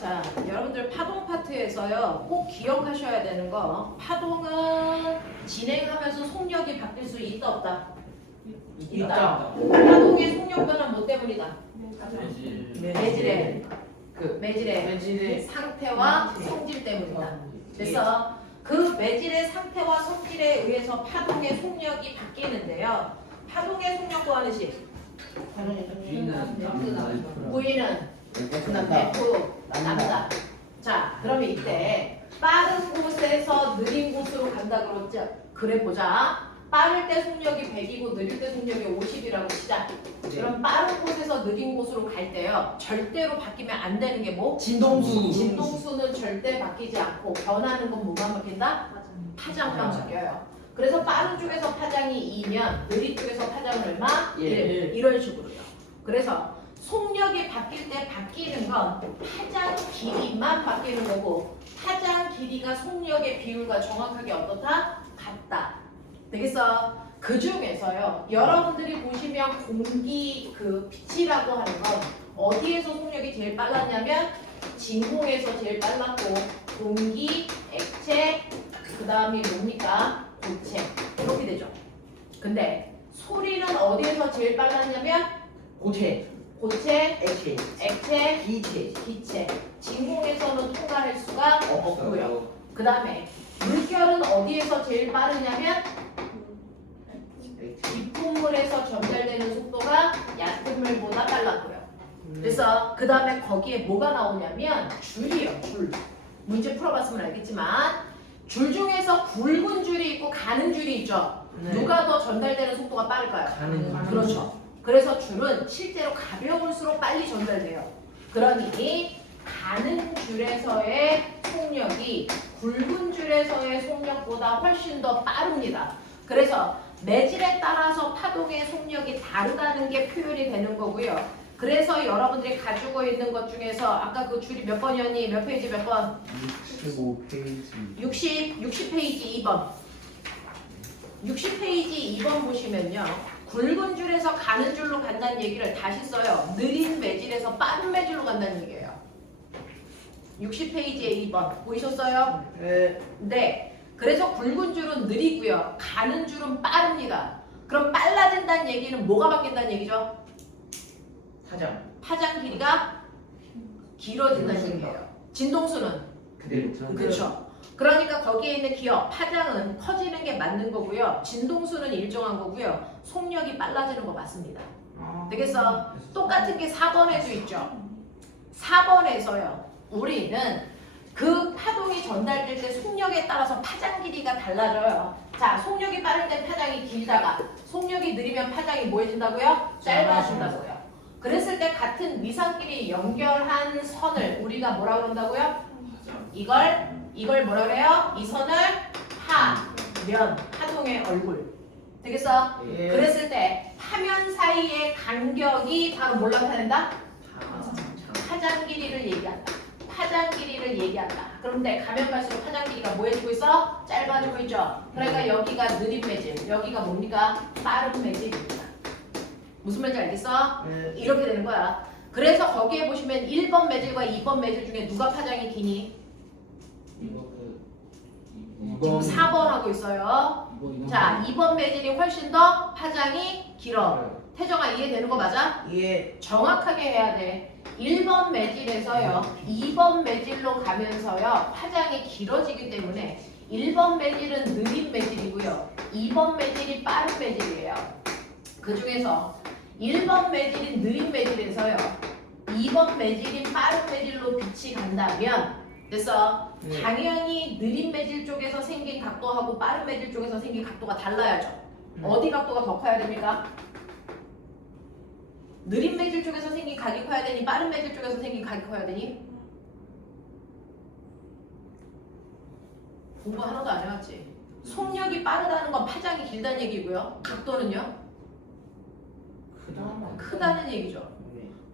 자, 여러분들 파동 파트에서요 꼭 기억하셔야 되는 거, 파동은 진행하면서 속력이 바뀔 수 있다 없다? 있다. 파동의 속력 변화 뭐 때문이다? 매질의 상태와 성질 때문이다. 그래서 그 매질의 상태와 성질에 의해서 파동의 속력이 바뀌는데요. 파동의 속력 구하는 식. V는 F 남자. 자, 그러면 이때 빠른 곳에서 느린 곳으로 간다 그랬죠? 그래 보자. 빠를 때 속력이 100이고 느릴 때 속력이 50이라고 치자. 그럼 빠른 곳에서 느린 곳으로 갈 때요. 절대로 바뀌면 안 되는 게 뭐? 진동수는 절대 바뀌지 않고 변하는 건 뭐만 바뀐다? 파장만 바뀌어요. 그래서 빠른 쪽에서 파장이 2면 느린 쪽에서 파장은 얼마? 1. 이런 식으로요. 그래서 속력이 바뀔 때 바뀌는 건 파장 길이만 바뀌는 거고 파장 길이가 속력의 비율과 정확하게 어떻다? 같다. 되겠어? 그 중에서요. 여러분들이 보시면 공기 그 빛이라고 하는 건 어디에서 속력이 제일 빨랐냐면 진공에서 제일 빨랐고 공기, 액체, 그 다음이 뭡니까? 고체. 이렇게 되죠. 근데 소리는 어디에서 제일 빨랐냐면 고체, 액체, 기체. 진공에서는 통과할 수가 없고요. 그 다음에 물결은 어디에서 제일 빠르냐면 깊은 물에서 전달되는 속도가 얕은 물보다 빨랐고요. 그래서 그 다음에 거기에 뭐가 나오냐면 줄이요. 줄. 문제 풀어봤으면 알겠지만 줄 중에서 굵은 줄이 있고 가는 줄이 있죠. 누가 더 전달되는 속도가 빠를까요? 그렇죠. 그래서 줄은 실제로 가벼울수록 빨리 전달돼요. 그러니 가는 줄에서의 속력이 굵은 줄에서의 속력보다 훨씬 더 빠릅니다. 그래서 매질에 따라서 파동의 속력이 다르다는 게 표현이 되는 거고요. 그래서 여러분들이 가지고 있는 것 중에서 아까 그 줄이 몇 번이었니? 몇 페이지 몇 번? 65페이지 60페이지 2번. 60페이지 2번 보시면요. 굵은 줄에서 가는 줄로 간다는 얘기를 다시 써요. 느린 매질에서 빠른 매질로 간다는 얘기예요. 60페이지에 2번. 보이셨어요? 네. 그래서 굵은 줄은 느리고요. 가는 줄은 빠릅니다. 그럼 빨라진다는 얘기는 뭐가 바뀐다는 얘기죠? 파장 길이가 길어진다는 얘기예요. 진동수는? 그렇죠. 그러니까 거기에 있는 기억, 파장은 커지는 게 맞는 거고요. 진동수는 일정한 거고요. 속력이 빨라지는 거 맞습니다. 되겠어? 똑같은 게 4번에도 있죠. 4번에서요. 우리는 그 파동이 전달될 때 속력에 따라서 파장 길이가 달라져요. 자, 속력이 빠를 때 파장이 길다가 속력이 느리면 파장이 뭐해진다고요? 짧아진다고요. 그랬을 때 같은 위상끼리 연결한 선을 우리가 뭐라 그런다고요? 이걸 뭐라 그래요? 이 선을 파면, 파동의 얼굴. 되겠어? 그랬을 때 파면 사이의 간격이 바로 뭘 나타낸다? 파장 길이를 얘기한다. 파장 길이를 얘기한다. 그런데 가면 갈수록 파장 길이가 뭐해지고 있어? 짧아지고 있죠. 그러니까 여기가 느린 매질, 여기가 뭡니까? 빠른 매질입니다. 무슨 말인지 알겠어? 이렇게 되는 거야. 그래서 거기에 보시면 1번 매질과 2번 매질 중에 누가 파장이 기니? 지금 4번 하고 있어요. 자, 2번 매질이 훨씬 더 파장이 길어. 태정아 이해되는 거 맞아? 정확하게 해야 돼. 1번 매질에서요 2번 매질로 가면서요 파장이 길어지기 때문에 1번 매질은 느린 매질이고요 2번 매질이 빠른 매질이에요. 그 중에서 1번 매질인 느린 매질에서요 2번 매질인 빠른 매질로 빛이 간다면 그래서 당연히 느린 매질 쪽에서 생긴 각도하고 빠른 매질 쪽에서 생긴 각도가 달라야죠. 어디 각도가 더 커야 됩니까? 느린 매질 쪽에서 생긴 각이 커야 되니 빠른 매질 쪽에서 생긴 각이 커야 되니? 공부 하나도 안 해왔지? 속력이 빠르다는 건 파장이 길다는 얘기고요. 각도는요? 크다는 얘기죠.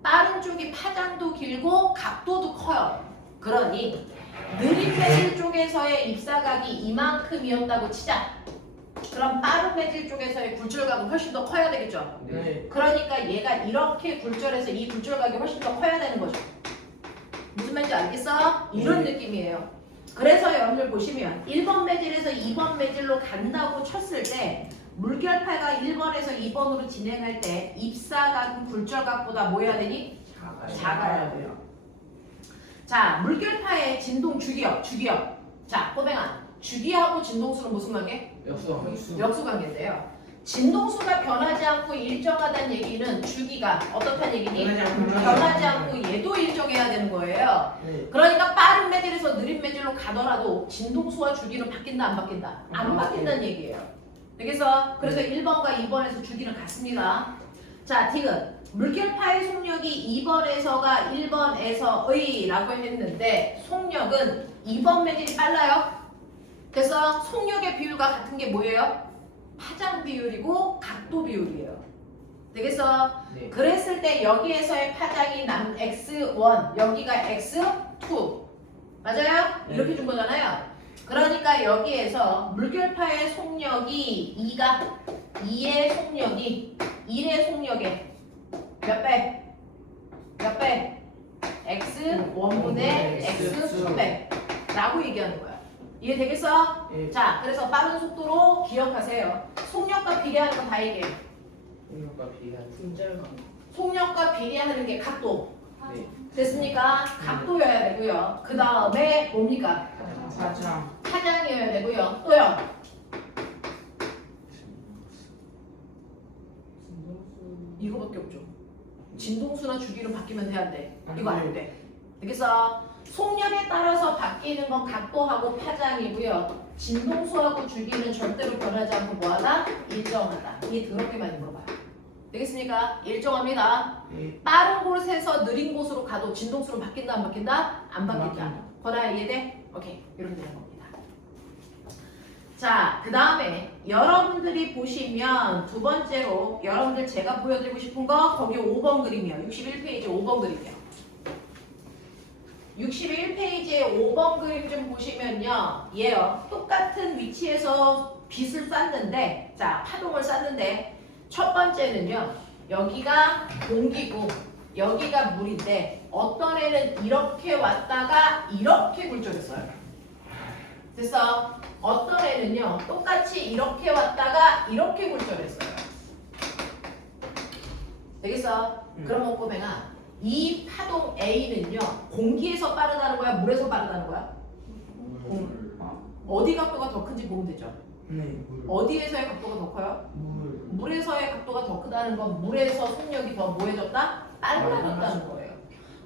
빠른 쪽이 파장도 길고 각도도 커요. 그러니 느린 매질 쪽에서의 입사각이 이만큼이었다고 치자. 그럼 빠른 매질 쪽에서의 굴절각은 훨씬 더 커야 되겠죠. 네. 그러니까 얘가 이렇게 굴절해서 이 굴절각이 훨씬 더 커야 되는 거죠. 무슨 말인지 알겠어? 이런 느낌이에요. 그래서 여러분들 보시면 1번 매질에서 2번 매질로 간다고 쳤을 때 물결파가 1번에서 2번으로 진행할 때 입사각은 굴절각보다 뭐 해야 되니? 작아야 돼요. 자, 물결파의 진동 주기역. 자, 꼬맹아. 주기하고 진동수는 무슨 관계? 역수관계인데요. 진동수가 변하지 않고 일정하다는 얘기는 주기가 어떻다는 얘기니? 변하지 않고 얘도 일정해야 되는 거예요. 네. 그러니까 빠른 매질에서 느린 매질로 가더라도 진동수와 주기는 바뀐다 안 바뀐다? 안 바뀐다는 얘기예요. 그래서 1번과 2번에서 주기는 같습니다. 자, 디귿. 물결파의 속력이 2번에서가 1번에서의 라고 했는데 속력은 2번 매질이 빨라요. 그래서 속력의 비율과 같은 게 뭐예요? 파장 비율이고 각도 비율이에요. 되겠어? 네. 그랬을 때 여기에서의 파장이 x1, 여기가 x2. 맞아요? 네. 이렇게 준 거잖아요. 그러니까 여기에서 물결파의 속력이 2가 2의 속력이 1의 속력에 몇 배? 몇 배? x1분의 x2배 라고 얘기하는 거야. 이해되겠어? 네. 자, 그래서 빠른 속도로 기억하세요. 속력과 비례하는 거 다 얘기해요. 속력과 비례한. 속력과 비례하는 게 각도. 네. 됐습니까? 각도여야 되고요. 그 다음에 뭡니까? 파장. 파장이어야 되고요. 또요. 이거밖에 없죠. 진동수나 주기는 바뀌면 돼야 돼. 이거 안 돼. 그래서 속력에 따라서 바뀌는 건 각도하고 파장이고요. 진동수하고 주기는 절대로 변하지 않고 뭐하다? 일정하다. 이게 더럽게 많이 물어봐요. 되겠습니까? 일정합니다. 네. 빠른 곳에서 느린 곳으로 가도 진동수로 바뀐다 안 바뀐다? 안 바뀐다. 거나 이해돼? 오케이. 이렇게 되는 겁니다. 자, 그 다음에 여러분들이 보시면 두 번째로 여러분들 제가 보여드리고 싶은 거 거기 5번 그림이요. 61페이지 5번 그림이요. 61페이지에 5번 그림 좀 보시면요. 얘요. 똑같은 위치에서 빛을 쐈는데, 자, 파동을 쐈는데, 첫 번째는요. 여기가 공기고, 여기가 물인데, 어떤 애는 이렇게 왔다가 이렇게 굴절했어요. 그래서 어떤 애는요. 똑같이 이렇게 왔다가 이렇게 굴절했어요. 되겠어? 그럼 꼬맹아. 이 파동 A는요, 공기에서 빠르다는 거야, 물에서 빠르다는 거야? 어디 각도가 더 큰지 보면 되죠. 네. 어디에서의 각도가 더 커요? 물에서의 각도가 더 크다는 건 물에서 속력이 더 뭐해졌다? 빨라졌다는 거예요.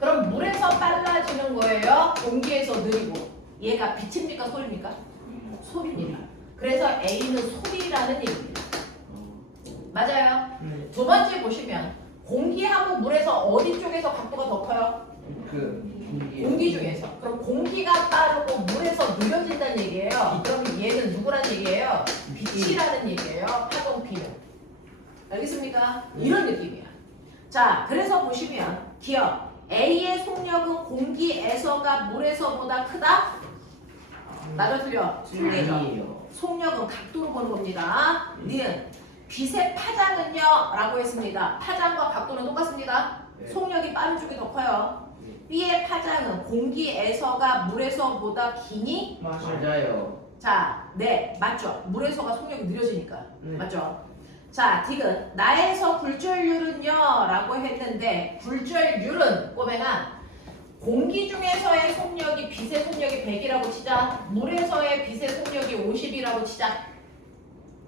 그럼 물에서 빨라지는 거예요? 공기에서 느리고. 얘가 빛입니까? 소리입니까? 소리입니다. 그래서 A는 소리라는 얘기입니다. 맞아요? 네. 두 번째 보시면 공기하고 물에서 어디 쪽에서 각도가 더 커요? 공기 중에서. 그럼 공기가 빠르고 물에서 느려진다는 얘기예요. 그럼 얘는 누구라는 얘기예요? 빛이라는 얘기예요. 파동 P는. 알겠습니까? 이런 느낌이야. 자, 그래서 보시면 기억. A의 속력은 공기에서가 물에서보다 크다? 맞아 틀려? 틀리죠. 속력은 각도로 보는 겁니다. 니은 빛의 파장은요? 라고 했습니다. 파장과 각도는 똑같습니다. 네. 속력이 빠른 쪽이 더 커요. B의 파장은 공기에서가 물에서보다 기니? 맞아요. 자, 네, 맞죠. 물에서가 속력이 느려지니까. 네. 맞죠. 자, 디귿. 나에서 굴절률은요? 라고 했는데 굴절률은 꼬맹아 공기 중에서의 속력이 빛의 속력이 100이라고 치자. 물에서의 빛의 속력이 50이라고 치자.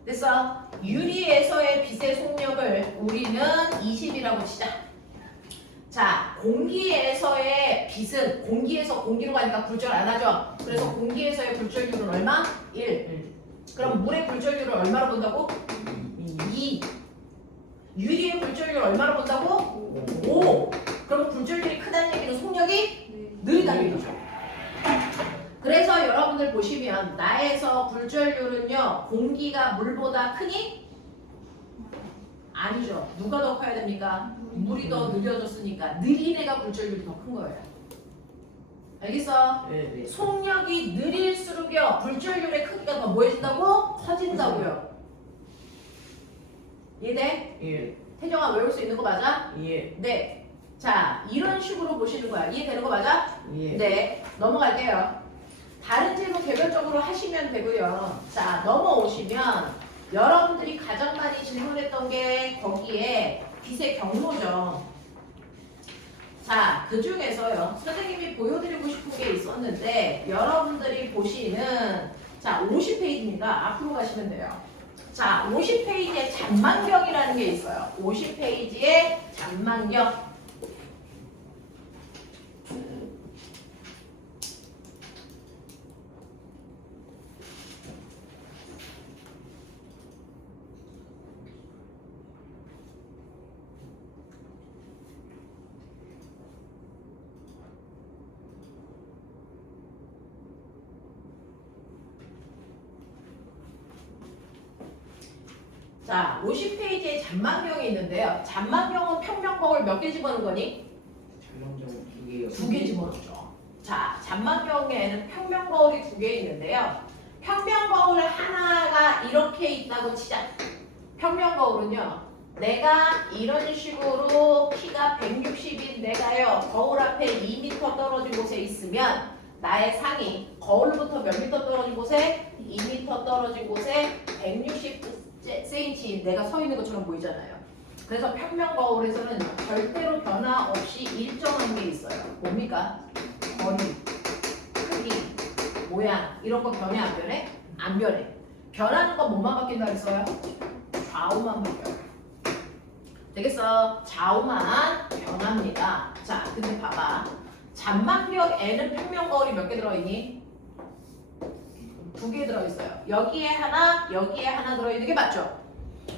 됐어? 유리에서의 빛의 속력을 우리는 20이라고 치자. 자, 공기에서의 빛은 공기에서 공기로 가니까 굴절 안 하죠? 그래서 공기에서의 굴절률은 얼마? 1. 그럼 물의 굴절률을 얼마로 본다고? 2. 유리의 굴절률을 얼마로 본다고? 5. 그럼 굴절률이 크다는 얘기는 속력이 느리다는 얘기죠. 그래서 여러분들 보시면 나에서 굴절률은요 공기가 물보다 크니? 아니죠. 누가 더 커야 됩니까? 물이 더 느려졌으니까 느린 애가 굴절률이 더 큰 거예요. 알겠어? 네. 속력이 느릴수록요 굴절률의 크기가 더 뭐해진다고? 커진다고요. 이해돼? 예. 태정아 외울 수 있는 거 맞아? 예. 네. 자, 이런 식으로 보시는 거야. 이해되는 거 맞아? 예. 네. 넘어갈게요. 다른 질문 개별적으로 하시면 되고요. 자, 넘어오시면 여러분들이 가장 많이 질문했던 게 거기에 빛의 경로죠. 자, 그 중에서요. 선생님이 보여드리고 싶은 게 있었는데 여러분들이 보시는 자, 50페이지입니다. 앞으로 가시면 돼요. 자, 50페이지에 잔망경이라는 게 있어요. 50페이지에 잔망경. 자, 50페이지에 잔망경이 있는데요. 잔망경은 평면거울 몇 개 집어넣은 거니? 장롱정 2개요. 2개 집어넣죠. 자, 잔망경에는 평면거울이 2개 있는데요. 평면거울 하나가 이렇게 있다고 치자. 평면거울은요. 내가 이런 식으로 키가 160인 내가요. 거울 앞에 2m 떨어진 곳에 있으면 나의 상이 거울부터 몇 미터 떨어진 곳에 2m 떨어진 곳에 160cm 내가 서 있는 것처럼 보이잖아요. 그래서 평면 거울에서는 절대로 변화 없이 일정한 게 있어요. 뭡니까? 거리, 크기, 모양 이런 거 변해 안 변해? 안 변해. 변하는 건 뭐만 바뀐다 그랬어요? 좌우만 바뀌어요. 되겠어? 좌우만 변합니다. 자, 근데 봐봐. 잔망경 N은 평면 거울이 몇 개 들어있니? 2개 들어있어요. 여기에 하나, 여기에 하나 들어있는 게 맞죠?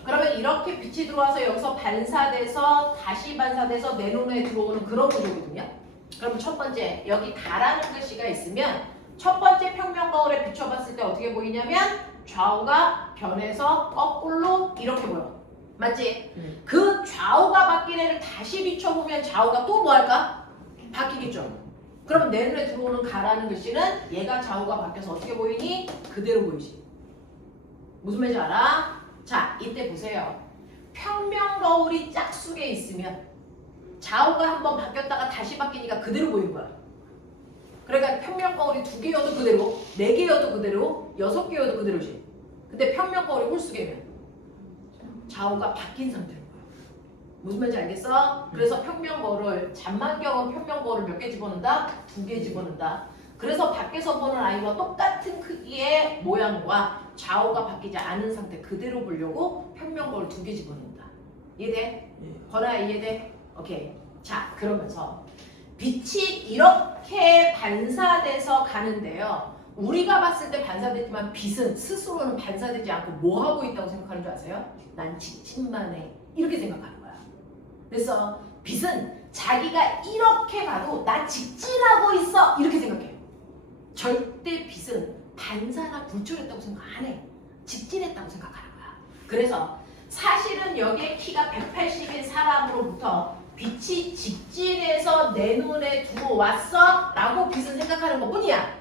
그러면 이렇게 빛이 들어와서 여기서 반사돼서 다시 반사돼서 내 눈에 들어오는 그런 구조거든요. 그럼 첫 번째, 여기 가라는 글씨가 있으면 첫 번째 평면 거울에 비춰봤을 때 어떻게 보이냐면 좌우가 변해서 거꾸로 이렇게 보여. 맞지? 그 좌우가 바뀐 애를 다시 비춰보면 좌우가 또 뭐 할까? 바뀌겠죠. 그럼 내 눈에 들어오는 가라는 글씨는 얘가 좌우가 바뀌어서 어떻게 보이니? 그대로 보이지. 무슨 말인지 알아? 자, 이때 보세요. 평면 거울이 짝수게 있으면 좌우가 한번 바뀌었다가 다시 바뀌니까 그대로 보이는 거야. 그러니까 평면 거울이 2개여도 그대로, 4개여도 그대로, 6개여도 그대로지. 근데 평면 거울이 홀수개면 좌우가 바뀐 상태인 거야. 무슨 말인지 알겠어? 그래서 평면 거울을 잔망경은 평면 거울을 몇 개 집어넣는다? 2개 집어넣는다. 그래서 밖에서 보는 아이와 똑같은 크기의 모양과 좌우가 바뀌지 않은 상태 그대로 보려고 평면 거울 2개 집어넣는다. 이해돼? 건아 이해돼? 오케이. 자, 그러면서 빛이 이렇게 반사돼서 가는데요. 우리가 봤을 때 반사됐지만 빛은 스스로는 반사되지 않고 뭐 하고 있다고 생각하는 줄 아세요? 난 직진만 해. 이렇게 생각하는 거야. 그래서 빛은 자기가 이렇게 가도 나 직진하고 있어. 이렇게 생각해요. 절대 빛은 반사나 굴절했다고 생각 안 해. 직진했다고 생각하는 거야. 그래서 사실은 여기에 키가 180인 사람으로부터 빛이 직진해서 내 눈에 들어왔어 라고 빛은 생각하는 것 뿐이야.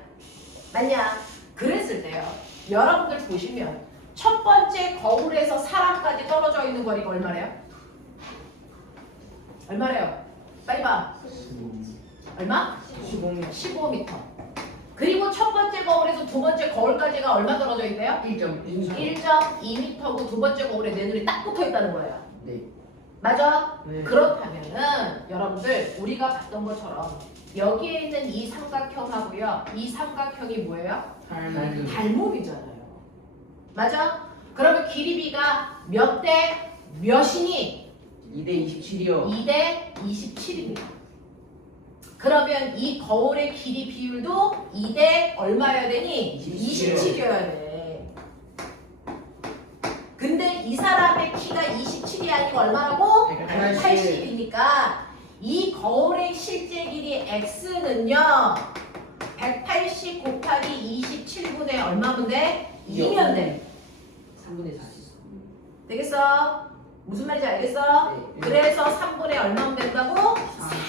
맞냐? 그랬을 때요. 여러분들 보시면 첫 번째 거울에서 사람까지 떨어져 있는 거리가 얼마래요? 얼마래요? 빨리 봐. 얼마? 15m. 15m. 그리고 첫 번째 거울에서 두 번째 거울까지가 얼마 떨어져 있대요? 1.2m고 두 번째 거울에 내 눈이 딱 붙어 있다는 거예요. 네. 맞아? 네. 그렇다면은 여러분들 우리가 봤던 것처럼 여기에 있는 이 삼각형하고요. 이 삼각형이 뭐예요? 달목이잖아요. 맞아? 그러면 길이비가 몇 대 몇이니? 2대 27이요. 2대 27입니다. 그러면 이 거울의 길이 비율도 2대 얼마여야 되니? 27이어야 돼. 근데 이 사람의 키가 27이 아니고 얼마라고? 180이니까 이 거울의 실제 길이 x는요 180 곱하기 27분의 얼마면 돼? 2면 돼. 3분의 40. 되겠어? 무슨 말인지 알겠어? 네. 그래서 3분의 얼마면 된다고?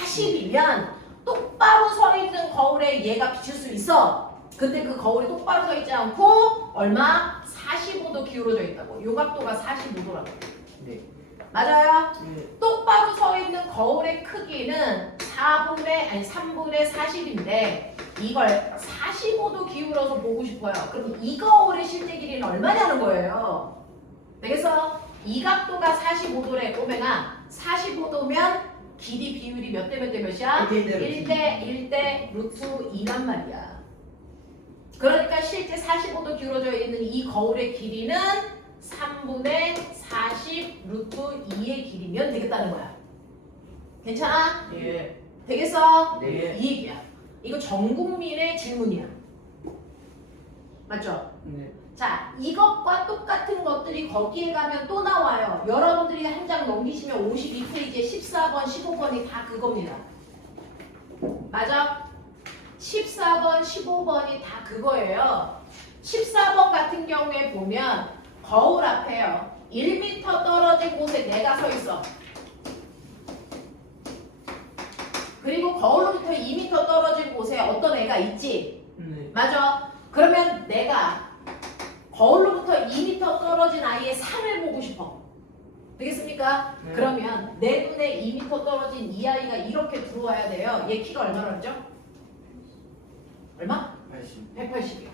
40이면 똑바로 서 있는 거울에 얘가 비칠 수 있어. 근데 그 거울이 똑바로 서 있지 않고 얼마? 45도 기울어져 있다고. 요 각도가 45도라고. 네. 맞아요? 네. 똑바로 서 있는 거울의 크기는 3분의 40인데 이걸 45도 기울여서 보고 싶어요. 그럼 이 거울의 실제 길이는 얼마냐는 거예요. 되겠어? 이 각도가 45도래 꼬맹아. 45도면 길이 비율이 몇 대 몇 대 몇이야? 1대 루트 2란 말이야. 그러니까 실제 45도 기울어져 있는 이 거울의 길이는 3분의 40 루트 2의 길이면 되겠다는 거야. 괜찮아? 예. 되겠어? 네. 이 얘기야. 이거 전 국민의 질문이야. 맞죠? 네. 자, 이것과 똑같은 것들이 거기에 가면 또 나와요. 여러분들이 한 장 넘기시면 52페이지에 14번, 15번이 다 그겁니다. 맞아? 14번, 15번이 다 그거예요. 14번 같은 경우에 보면 거울 앞에요. 1m 떨어진 곳에 내가 서 있어. 그리고 거울로부터 2m 떨어진 곳에 어떤 애가 있지? 네. 맞아? 그러면 내가 거울로부터 2m 떨어진 아이의 산을 보고 싶어. 되겠습니까? 네. 그러면 내 눈에 2m 떨어진 이 아이가 이렇게 들어와야 돼요. 얘 키가 얼마나 죠 얼마? 80. 180이요.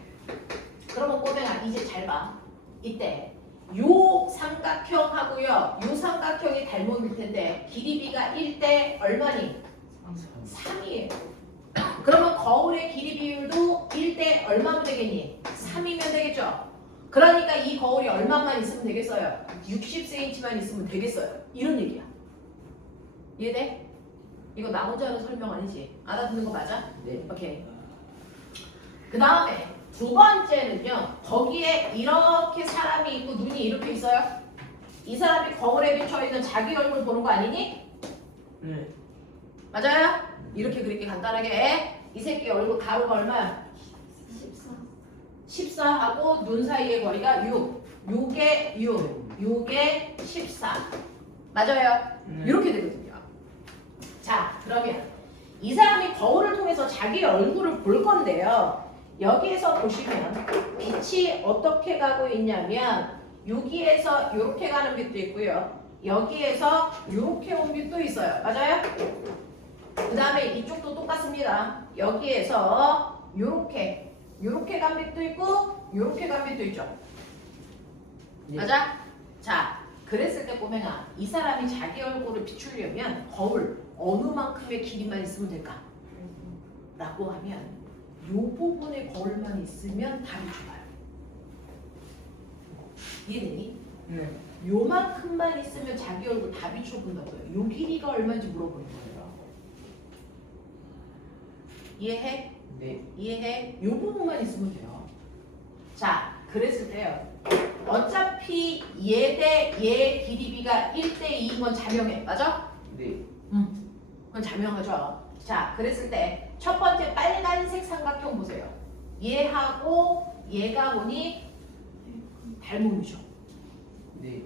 그러면 꼬맹아 이제 잘 봐. 이때 요 삼각형하고요. 요 삼각형이 닮은 텐데 길이비가 1대 얼마니? 3이에요. 그러면 거울의 길이 비율도 1대 얼마면 되겠니? 3이면 되겠죠? 그러니까 이 거울이 얼마만 있으면 되겠어요? 60cm만 있으면 되겠어요. 이런 얘기야. 이해돼? 이거 나 혼자 하는 설명 아니지? 알아듣는 거 맞아? 네. 오케이. 그 다음에 두 번째는요. 거기에 이렇게 사람이 있고 눈이 이렇게 있어요. 이 사람이 거울에 비춰있는 자기 얼굴 보는 거 아니니? 네. 맞아요? 이렇게 그렇게 간단하게 이 새끼 얼굴 가로가 얼마야? 14하고 눈 사이의 거리가 6. 요게 6. 요게 14. 맞아요? 이렇게 되거든요. 자, 그러면 이 사람이 거울을 통해서 자기 얼굴을 볼 건데요. 여기에서 보시면 빛이 어떻게 가고 있냐면 여기에서 이렇게 가는 빛도 있고요. 여기에서 이렇게 온 빛도 있어요. 맞아요? 그 다음에 이쪽도 똑같습니다. 여기에서 요렇게 간 빛도 있고 요렇게 간 빛도 있죠. 네. 맞아? 자, 그랬을 때 꼬맹아 이 사람이 자기 얼굴을 비추려면 거울 어느 만큼의 길이만 있으면 될까? 라고 하면 요 부분의 거울만 있으면 답이 좋아요. 이해되니? 네. 요만큼만 있으면 자기 얼굴 다 비춰본다고요. 요 길이가 얼마인지 물어보는 거예요. 이해해? 네. 이해해? 요 부분만 있으면 돼요. 자, 그랬을 때요. 어차피 얘 대 얘 길이비가 1대 2인 건 자명해. 맞아? 네. 그건 자명하죠. 자, 그랬을 때 첫 번째 빨간색 삼각형 보세요. 얘하고 얘가 보니 닮음이죠. 네.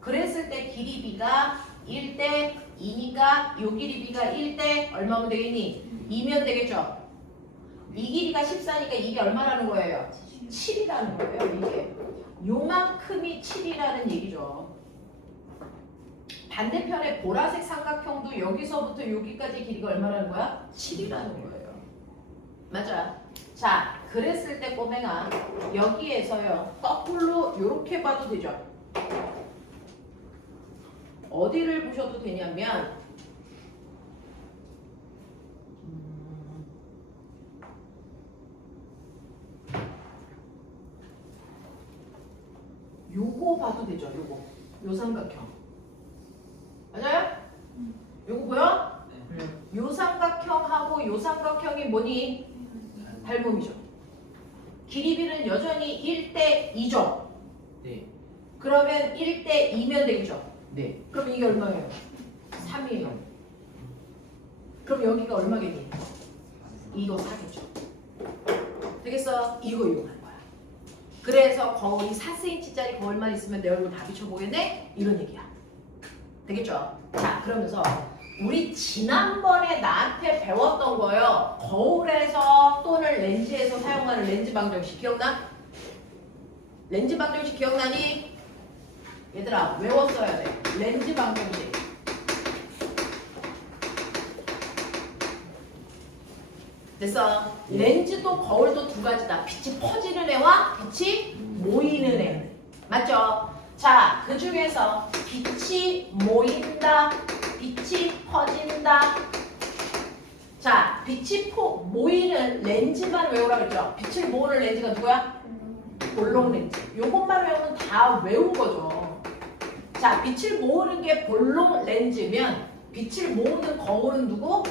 그랬을 때 길이비가 1대 2니까 요 길이비가 1대 얼마면 되겠니? 2면 되겠죠? 이 길이가 14니까 이게 얼마라는 거예요? 7이라는 거예요. 이게 요만큼이 7이라는 얘기죠. 반대편의 보라색 삼각형도 여기서부터 여기까지 길이가 얼마라는 거야? 7이라는 거예요. 맞아. 자, 그랬을 때 꼬맹아 여기에서요 거꾸로 이렇게 봐도 되죠. 어디를 보셔도 되냐면 요거 봐도 되죠. 요 삼각형 맞아요? 요거 보여? 요 삼각형하고 요 삼각형이 뭐니? 닮음이죠. 길이비는 여전히 1대 2죠. 네. 그러면 1대 2면 되겠죠. 네. 그럼 이게 얼마예요? 3이에요. 그럼 여기가 얼마겠니? 이거 4겠죠. 되겠어? 이거 이용할 거야. 그래서 거울이 4cm짜리 거울만 있으면 내 얼굴 다 비춰보겠네? 이런 얘기야. 되겠죠? 자, 그러면서 우리 지난번에 나한테 배웠던 거요. 거울에서 또는 렌즈에서 사용하는 렌즈 방정식 기억나? 렌즈 방정식 기억나니? 얘들아 외웠어야 돼. 렌즈 방정식. 됐어. 렌즈도 거울도 두 가지다. 빛이 퍼지는 애와 빛이 모이는 애. 맞죠? 자, 그 중에서 빛이 모인다, 빛이 퍼진다. 자, 빛이 모이는 렌즈만 외우라 그랬죠? 빛을 모으는 렌즈가 누구야? 볼록 렌즈. 요것만 외우면 다 외운 거죠. 자, 빛을 모으는 게 볼록 렌즈면 빛을 모으는 거울은 누구?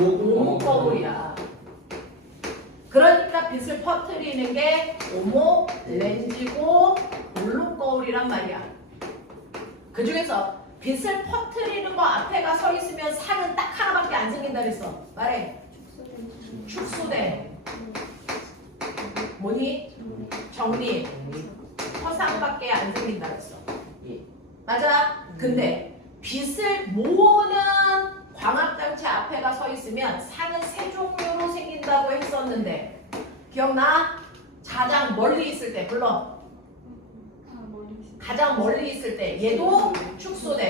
오목 거울이야. 그러니까 빛을 퍼뜨리는 게 오목 렌즈고 볼록 거울이란 말이야. 그 중에서 빛을 퍼뜨리는 거 앞에가 서 있으면 상은 딱 하나밖에 안 생긴다 그랬어. 말해. 축소된. 뭐니? 정리. 허상밖에 안 생긴다 그랬어. 예. 맞아? 근데 빛을 모으는 광합장치 앞에가 서 있으면 상은 세 종류로 생긴다고 했었는데 기억나? 가장 멀리 있을 때 불러. 가장 멀리 있을 때 얘도 축소된.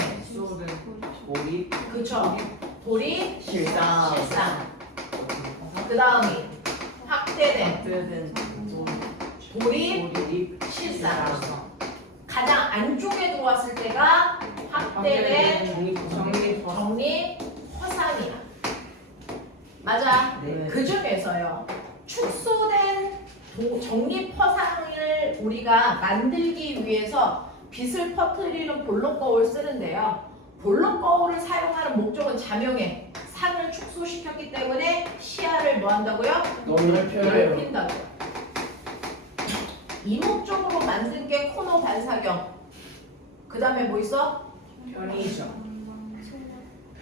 오리 그쵸? 돌이 실상 그 다음이 확대된. 뜨는 돌이 오리 실상. 가장 안쪽에 들어왔을 때가 확대된 정리 허상이야. 맞아? 네. 그 중에서요 축소된 정립 허상을 우리가 만들기 위해서 빛을 퍼뜨리는 볼록 거울 쓰는데요. 볼록 거울을 사용하는 목적은 자명해. 상을 축소시켰기 때문에 시야를 뭐 한다고요? 넓힌다고요. 이목적으로 만든 게 코너 반사경. 그 다음에 뭐 있어?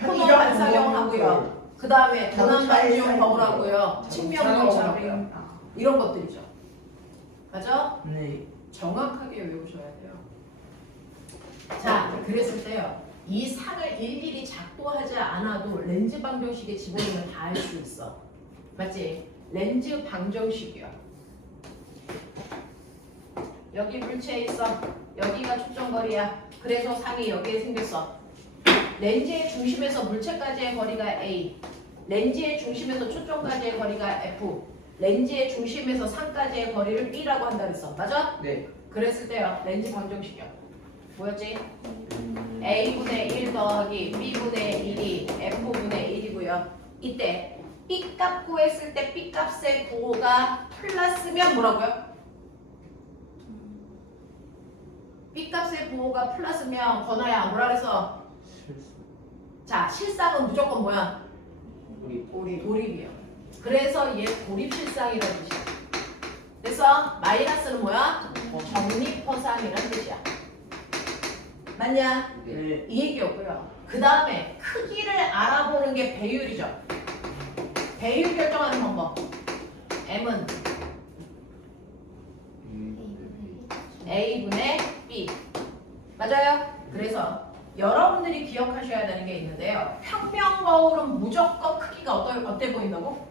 코너 반사경 하고요. 그 다음에 도난 반지용 거울 하고요. 측면 거울 하고요. 이런 것들이죠. 맞아? 네. 정확하게 외우셔야 돼요. 자, 그랬을 때요. 이 상을 일일이 작도하지 않아도 렌즈 방정식에 집어넣으면 다 알 수 있어. 맞지? 렌즈 방정식이요. 여기 물체 있어. 여기가 축정거리야. 그래서 상이 여기에 생겼어. 렌즈의 중심에서 물체까지의 거리가 A. 렌즈의 중심에서 초점까지의 거리가 F. 렌즈의 중심에서 상까지의 거리를 B라고 한다 그랬어. 맞아? 네. 그랬을 때요. 렌즈 방정식이요. 뭐였지? A분의 1 더하기 B분의 1이 F분의 1이고요. 이때 B값 구했을 때 B값의 부호가 플러스면 뭐라고요? B값의 부호가 플러스면 건아야 뭐라 그랬어? 자, 실상은 무조건 뭐야? 돌입이요. 그래서 얘 돌입실상이라는 뜻이야. 그래서 마이너스는 뭐야? 정립허상이라는 뜻이야. 맞냐? 네. 이 얘기였고요. 그 다음에 크기를 알아보는 게 배율이죠. 배율 결정하는 방법. M은 A분의 B. 맞아요? 그래서 여러분들이 기억하셔야 되는 게 있는데요. 평면 거울은 무조건 크기가 어때 보인다고?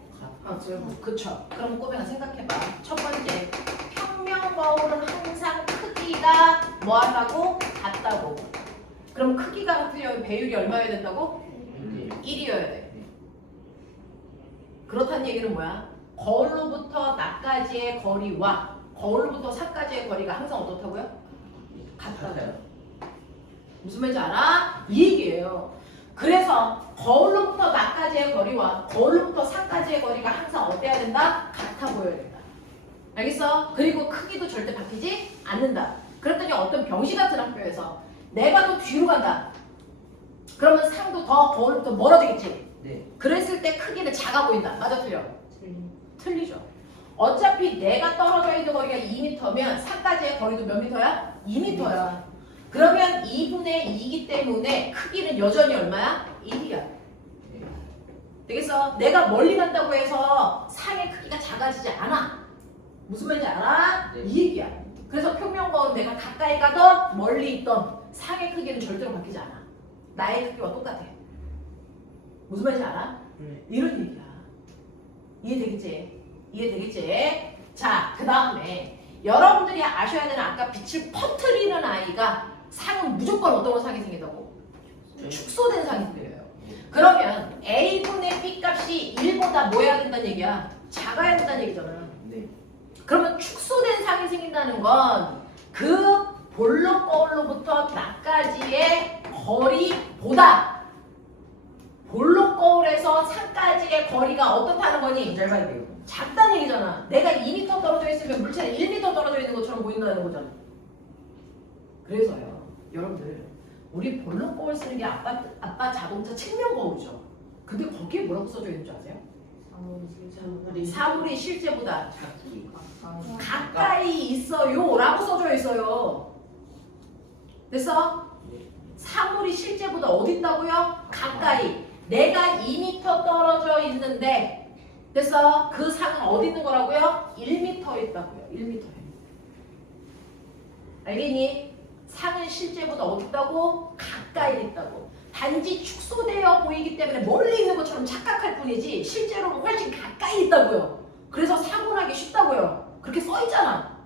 그쵸. 그럼 꼬맹아 생각해봐. 첫 번째, 평면 거울은 항상 크기가 뭐 하다고? 같다고. 그럼 크기가 같으려면 배율이 얼마여야 된다고? 1이어야 돼. 그렇다는 얘기는 뭐야? 거울로부터 나까지의 거리와 거울로부터 사까지의 거리가 항상 어떻다고요? 같다고요. 무슨 말인지 알아? 이 얘기예요. 그래서 거울로부터 나까지의 거리와 거울로부터 사까지의 거리가 항상 어때야 된다? 같아 보여야 된다. 알겠어? 그리고 크기도 절대 바뀌지 않는다. 그랬더니 어떤 병시 같은 학교에서 내가 더 뒤로 간다. 그러면 상도 더 거울부터 멀어지겠지. 네. 그랬을 때 크기는 작아 보인다. 맞아 틀려? 틀리죠. 어차피 내가 떨어져 있는 거리가 2m면 상까지의 거리도 몇 미터야? 2m야. 그러면 2분의 2이기 때문에 크기는 여전히 얼마야? 1이야. 되겠어? 내가 멀리 간다고 해서 상의 크기가 작아지지 않아. 무슨 말인지 알아? 네. 이 얘기야. 그래서 평면 거울은 내가 가까이 가던 멀리 있던 상의 크기는 절대로 바뀌지 않아. 나의 크기와 똑같아. 무슨 말인지 알아? 이런 얘기야. 이해되겠지? 이해되겠지? 자, 그 다음에 여러분들이 아셔야 되는 아까 빛을 퍼뜨리는 아이가 상은 무조건 어떤 거 상이 생긴다고? 축소된 상이 생겨요. 그러면 A분의 B 값이 1보다 뭐 해야 된다는 얘기야? 작아야 된다는 얘기잖아. 네. 그러면 축소된 상이 생긴다는 건 그 볼록 거울로부터 나까지의 거리보다 볼록 거울에서 상까지의 거리가 어떻다는 거니? 짧아야 돼요. 작다는 얘기잖아. 내가 2m 떨어져 있으면 물체는 1m 떨어져 있는 것처럼 보인다는 거잖아. 그래서요, 여러분들 우리 볼록 거울 쓰는 게 아빠 자동차 측면 거울이죠. 근데 거기에 뭐라고 써져 있는 줄 아세요? 사물이 실제보다 가까이 있어요 라고 써져 있어요. 됐어? 사물이 실제보다 어디 있다고요? 가까이. 내가 2m 떨어져 있는데 됐어? 그 상은 어디 있는 거라고요? 1m에 있다고요. 1m에. 알겠니? 상은 실제보다 어디 있다고? 가까이 있다고. 단지 축소되어 보이기 때문에 멀리 있는 것처럼 착각할 뿐이지 실제로는 훨씬 가까이 있다고요. 그래서 사고나기 쉽다고요. 그렇게 써있잖아.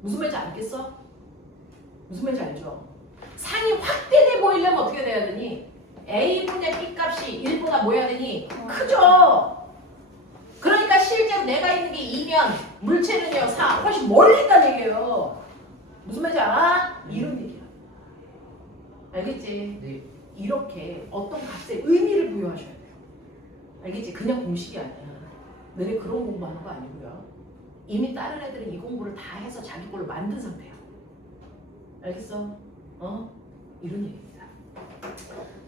무슨 말인지 알겠어? 무슨 말인지 알죠? 상이 확대돼 보이려면 어떻게 돼야 되니? A분의 B 값이 1보다 뭐 해야 되니? 크죠? 그러니까 실제로 내가 있는 게 2면 물체는요 4 훨씬 멀리 있다는 얘기예요. 무슨 말인지 알아? 이런 얘기야. 알겠지? 네. 이렇게 어떤 값에 의미를 부여하셔야 돼요. 알겠지? 그냥 공식이 아니야. 너네 그런 공부하는 거 아니고요. 이미 다른 애들은 이 공부를 다 해서 자기 걸로 만든 상태야. 알겠어? 이런 얘기입니다.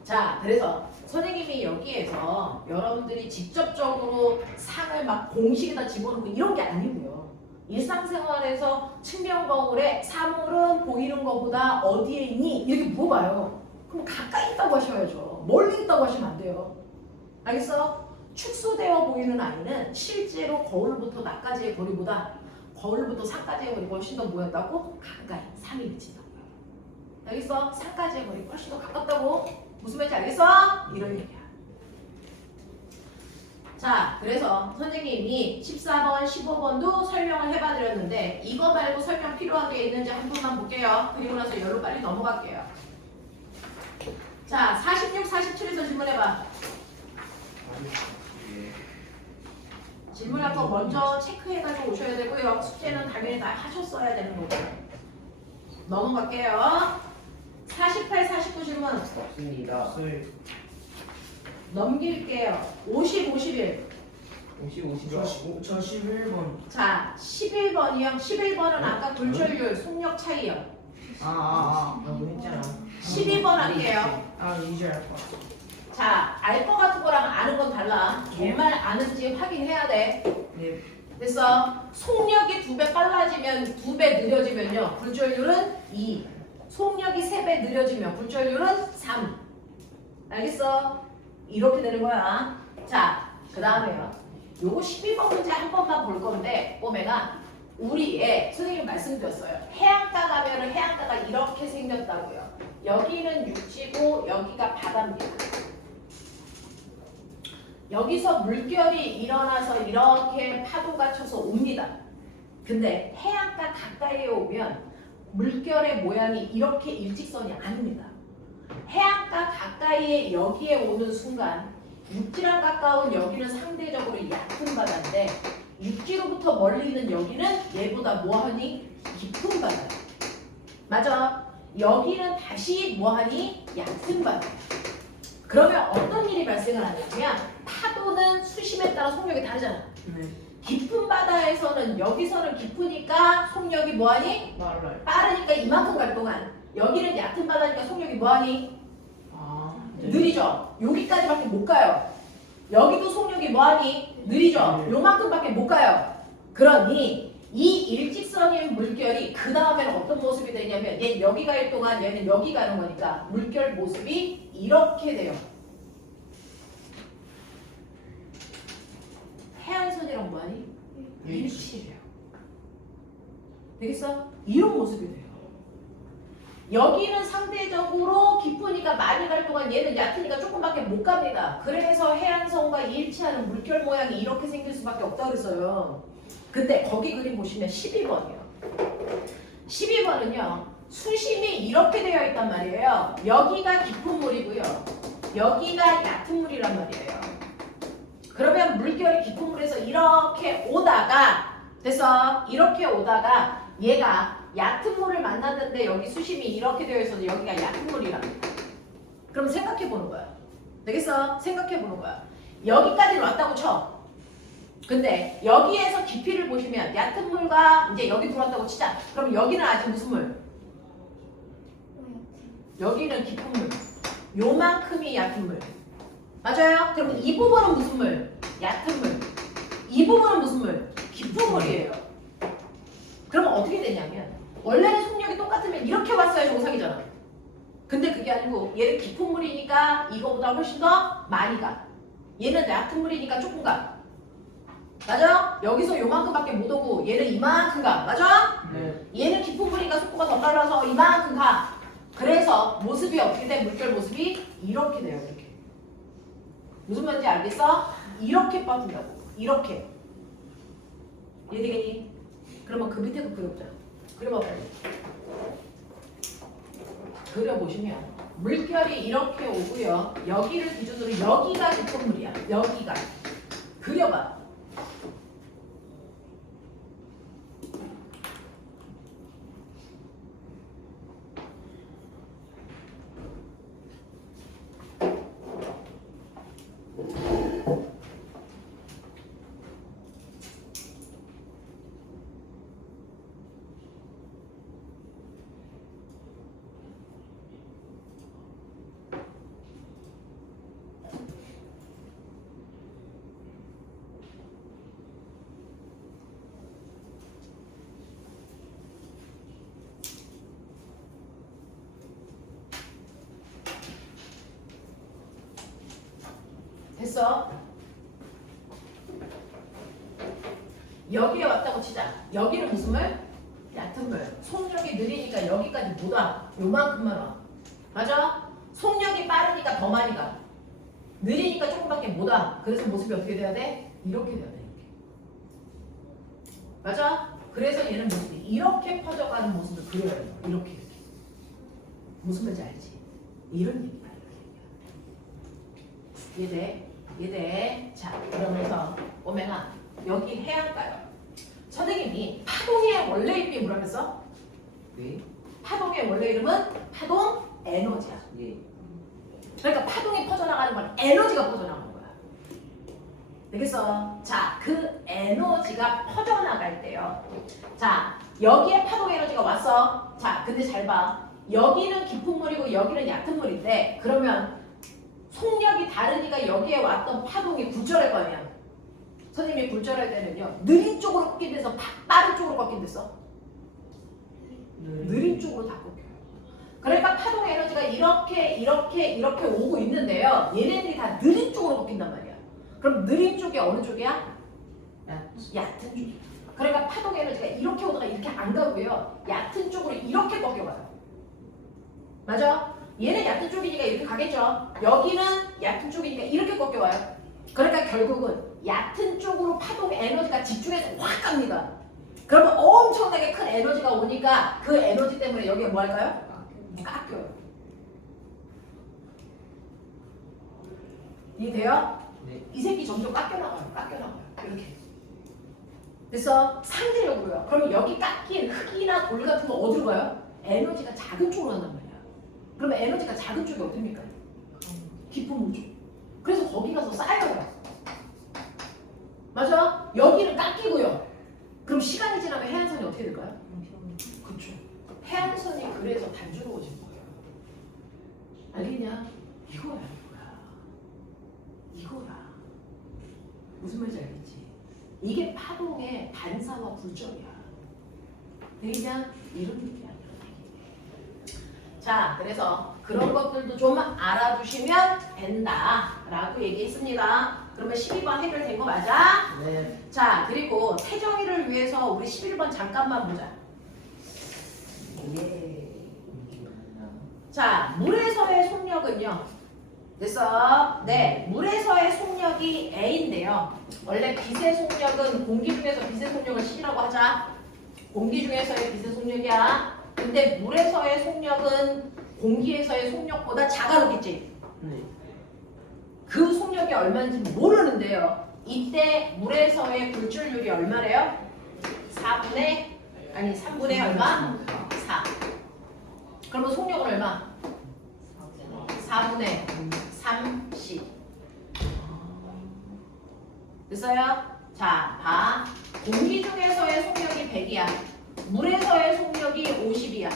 자, 그래서 선생님이 여기에서 여러분들이 직접적으로 상을 막 공식에다 집어넣고 이런 게 아니고요. 일상생활에서 측면 거울에 사물은 보이는 것보다 어디에 있니? 이렇게 물어봐요. 그럼 가까이 있다고 하셔야죠. 멀리 있다고 하시면 안 돼요. 알겠어? 축소되어 보이는 아이는 실제로 거울부터 나까지의 거리보다 거울부터 상까지의 거리가 훨씬 더 뭐였다고? 가까이 3이 미친다고요. 알겠어? 상까지의 거리가 훨씬 더 가깝다고? 무슨 말인지 알겠어? 이런 얘기야. 자, 그래서 선생님이 14번, 15번도 설명을 해봐드렸는데 이거 말고 설명 필요한 게 있는지 한 분만 볼게요. 그리고 나서 열로 빨리 넘어갈게요. 자, 46, 47에서 질문해봐. 질문할 거 먼저 체크해가지고 오셔야 되고요. 숙제는 당연히 다 하셨어야 되는 거고. 넘어갈게요. 48, 49 질문. 없습니다. 넘길게요. 50, 51. 50. 저 11번. 자, 11번이요. 11번은 아까 굴절률, 속력 차이요. 나도 했잖아. 12번 할게요. 이제 알 것 같아. 자, 알 것 같은 거랑 아는 건 달라. 정말 아는지 확인해야 돼. 네. 그래서 속력이 2배 빨라지면 2배 느려지면요. 굴절률은 2. 속력이 3배 느려지면 굴절률은 3. 알겠어? 이렇게 되는 거야. 자, 그 다음에요. 요거 12번 문제 한 번만 볼 건데 꼬매가 우리의 선생님 말씀드렸어요. 해안가 가면은 해안가가 이렇게 생겼다고요. 여기는 육지고 여기가 바다입니다. 여기서 물결이 일어나서 이렇게 파도가 쳐서 옵니다. 근데 해안가 가까이에 오면 물결의 모양이 이렇게 일직선이 아닙니다. 해안가 가까이에 여기에 오는 순간 육지랑 가까운 여기는 상대적으로 얕은 바다인데 육지로부터 멀리 있는 여기는 얘보다 뭐하니? 깊은 바다야. 맞아. 여기는 다시 뭐하니? 얕은 바다야. 그러면 어떤 일이 발생을 하냐면 파도는 수심에 따라 속력이 다르잖아. 네. 깊은 바다에서는 여기서는 깊으니까 속력이 뭐하니? 말라요. 빠르니까 이만큼 갈 동안 여기는 얕은 바다니까 속력이 뭐하니? 느리죠? 여기까지밖에 못 가요. 여기도 속력이 뭐하니? 느리죠? 요만큼밖에 못 가요. 그러니 이 일직선인 물결이 그 다음에는 어떤 모습이 되냐면 얘 여기 갈 동안 얘는 여기 가는 거니까 물결 모습이 이렇게 돼요. 해안선이랑 뭐하니? 일치해요. 되겠어? 이런 모습이 돼요. 여기는 상대적으로 깊으니까 많이 갈 동안 얘는 얕으니까 조금밖에 못 갑니다. 그래서 해안선과 일치하는 물결 모양이 이렇게 생길 수밖에 없다 그랬어요. 근데 거기 그림 보시면 12번이요. 12번은요. 수심이 이렇게 되어 있단 말이에요. 여기가 깊은 물이고요. 여기가 얕은 물이란 말이에요. 그러면 물결이 깊은 물에서 이렇게 오다가 됐어. 이렇게 오다가 얘가 얕은 물을 만났는데 여기 수심이 이렇게 되어 있어서 여기가 얕은 물이랍니다. 그럼 생각해 보는 거야. 되겠어? 생각해 보는 거야. 여기까지는 왔다고 쳐. 근데 여기에서 깊이를 보시면 얕은 물과 이제 여기 들어왔다고 치자. 그럼 여기는 아직 무슨 물? 여기는 깊은 물. 요만큼이 얕은 물. 맞아요? 그럼 이 부분은 무슨 물? 얕은 물. 이 부분은 무슨 물? 깊은 물이에요. 그러면 어떻게 되냐면 원래는 속력이 똑같으면 이렇게 왔어야 정상이잖아. 근데 그게 아니고 얘는 깊은 물이니까 이거보다 훨씬 더 많이 가. 얘는 얕은 물이니까 조금 가. 맞아? 여기서 요만큼밖에 못 오고 얘는 이만큼 가. 맞아? 네. 얘는 깊은 물이니까 속도가 더 빨라서 이만큼 가. 그래서 모습이 어떻게 돼? 물결 모습이 이렇게 돼요. 이렇게. 무슨 말인지 알겠어? 이렇게 빠진다고. 이렇게. 이해되겠니? 그러면 그 밑에도 그려보자. 그려봐 빨리. 그려보시면 물결이 이렇게 오고요. 여기를 기준으로 여기가 깊은 물이야. 여기가. 그려봐. 됐어? 여기에 왔다고 치자. 여기는 무슨 물? 얕은 물. 속력이 느리니까 여기까지 못 와. 요만큼만 와. 맞아? 속력이 빠르니까 더 많이 가. 느리니까 조금밖에 못 와. 그래서 모습이 어떻게 돼야 돼? 이렇게 돼야 돼. 이렇게. 맞아? 그래서 얘는 모습이 이렇게 퍼져가는 모습을 그려야 돼. 이렇게. 무슨 말인지 알지? 이런 얘기야. 이해돼? 이해돼? 자, 그러면서 오면아 여기 해안가요. 선생님이 파동의 원래 이름이 뭐라면서? 네. 파동의 원래 이름은 파동 에너지야. 예. 그러니까 파동이 퍼져나가는 건 에너지가 퍼져나가는 거야. 되겠어? 자, 그 에너지가 퍼져나갈 때요. 자, 여기에 파동 에너지가 왔어. 자, 근데 잘 봐. 여기는 깊은 물이고 여기는 얕은 물인데 그러면 속력이 다르니까 여기에 왔던 파동이 굴절할 거 아니야. 선생님이 굴절할 때는요. 느린 쪽으로 꺾인 데서 빠른 쪽으로 꺾인 데서 느린 쪽으로 다 꺾여요. 그러니까 파동 에너지가 이렇게 오고 있는데요. 얘네들이 다 느린 쪽으로 꺾인단 말이야. 그럼 느린 쪽이 어느 쪽이야? 얕은 쪽이야. 그러니까 파동 에너지가 이렇게 오다가 이렇게 안 가고요. 얕은 쪽으로 이렇게 꺾여가요. 맞아? 얘는 얕은 쪽이니까 이렇게 가겠죠. 여기는 얕은 쪽이니까 이렇게 꺾여와요. 그러니까 결국은 얕은 쪽으로 파동 에너지가 집중해서 확 갑니다. 그러면 엄청나게 큰 에너지가 오니까 그 에너지 때문에 여기에 뭐 할까요? 깎여요. 이해돼요? 네. 이 새끼 점점 깎여나가요. 이렇게. 그래서 상대적으로요. 그러면 여기 깎인 흙이나 돌 같은 거 어디로 가요? 에너지가 작은 쪽으로 간단 말이야. 그러면 에너지가 작은 쪽이 어딥니까? 깊은 물 쪽. 그래서 거기 가서 쌓여요. 맞아? 여기는 깎이고요. 그럼 시간이 지나면 해안선이 어떻게 될까요? 그렇죠. 해안선이 그래서 단조로워진 거예요. 알겠냐? 이거야. 무슨 말인지 알겠지? 이게 파동의 반사와 굴절이야. 되겠냐? 이런 얘기야. 자, 그래서 그런 것들도 좀 알아두시면 된다라고 얘기했습니다. 그러면 12번 해결된 거 맞아? 네. 자, 그리고 태정이를 위해서 우리 11번 잠깐만 보자. 예. 자, 물에서의 속력은요. 됐어? 네, 물에서의 속력이 A인데요. 원래 빛의 속력은 공기 중에서 빛의 속력을 C라고 하자. 공기 중에서의 빛의 속력이야. 근데 물에서의 속력은 공기에서의 속력보다 작아졌겠지. 네. 그 속력이 얼마인지 모르는데요. 이때 물에서의 굴절률이 얼마래요? 3분의 얼마? 4. 그러면 속력은 얼마? 4분의 30. 됐어요? 자, 봐. 공기 중에서의 속력이 100이야. 물에서의 속력이 50이야.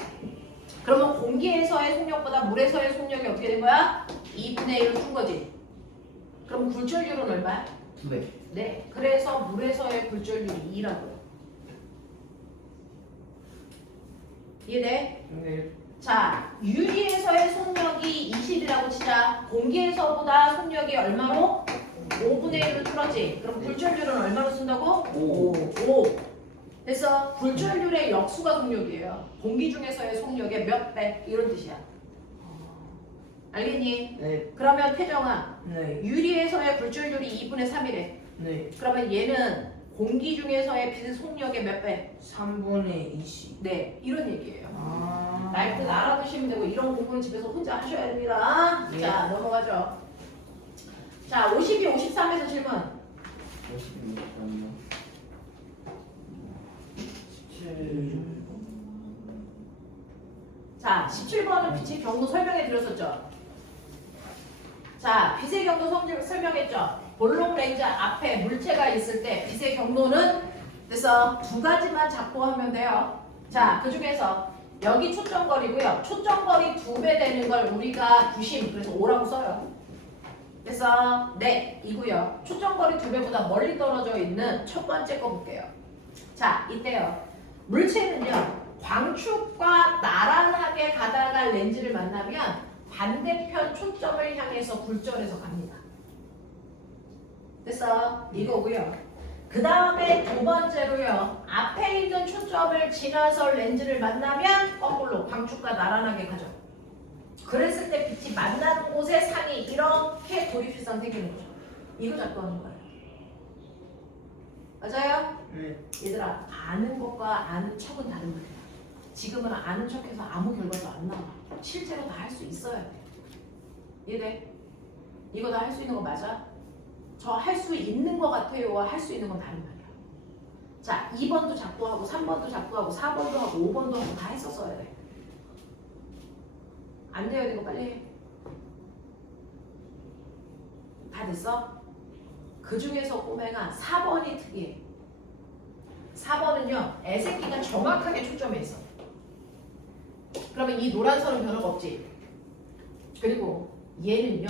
그러면 공기에서의 속력보다 물에서의 속력이 어떻게 된 거야? 2분의 1을 준 거지. 그럼 굴절률은 얼마야? 200. 네. 그래서 물에서의 굴절률이 2라고요. 이해돼? 네. 자, 유리에서의 속력이 20이라고 치자. 공기에서보다 속력이 얼마로? 5분의 1로 줄었지. 그럼 굴절률은 얼마로 쓴다고? 5. 그래서 굴절률의 역수가 속력이에요. 공기 중에서의 속력의 몇 배? 이런 뜻이야. 알겠니? 네. 그러면 태정아, 네. 유리에서의 굴절률이 2분의 3이래. 네. 그러면 얘는 공기 중에서의 빛 속력의 몇 배? 3분의 20. 네, 이런 얘기예요. 아. 날뜻 알아두시면 되고 이런 공부는 집에서 혼자 하셔야 됩니다. 네. 자, 넘어가죠. 자, 52, 53에서 질문. 56번이요. 17. 자, 17번은 빛의 경도 설명해 드렸었죠. 자, 빛의 경도 설명했죠. 볼록 렌즈 앞에 물체가 있을 때 빛의 경도는 그래서 두 가지만 잡고 하면 돼요. 자, 그 중에서 여기 초점거리고요. 초점거리 2배 되는 걸 우리가 구심, 그래서 5라고 써요. 그래서 네, 이고요. 초점거리 2배보다 멀리 떨어져 있는 첫 번째 거 볼게요. 자, 이때요. 물체는요. 광축과 나란하게 가다가 렌즈를 만나면 반대편 초점을 향해서 굴절해서 갑니다. 됐어? 이거고요. 그 다음에 두 번째로요. 앞에 있는 초점을 지나서 렌즈를 만나면 거꾸로 광축과 나란하게 가죠. 그랬을 때 빛이 만나는 곳에 상이 이렇게 도립실상 생기는 거죠. 이거 잡고 하는 거예요. 맞아요? 네. 얘들아, 아는 것과 아는 척은 다른 말이야. 지금은 아는 척해서 아무 결과도 안 나와. 실제로 다 할 수 있어야 돼. 이해돼? 이거 다 할 수 있는 거 맞아? 저 할 수 있는 거 같아요와 할 수 있는 건 다른 말이야. 자, 2번도 잡고 하고 3번도 잡고 하고 4번도 하고 5번도 하고 다 했었어야 돼. 안 돼요, 이거 빨리 해. 다 됐어? 그 중에서 꼬맹아 4번이 특이해. 4번은요, 애새끼가 정확하게 초점에 있어. 그러면 이 노란 선은 변화가 없지. 그리고 얘는요,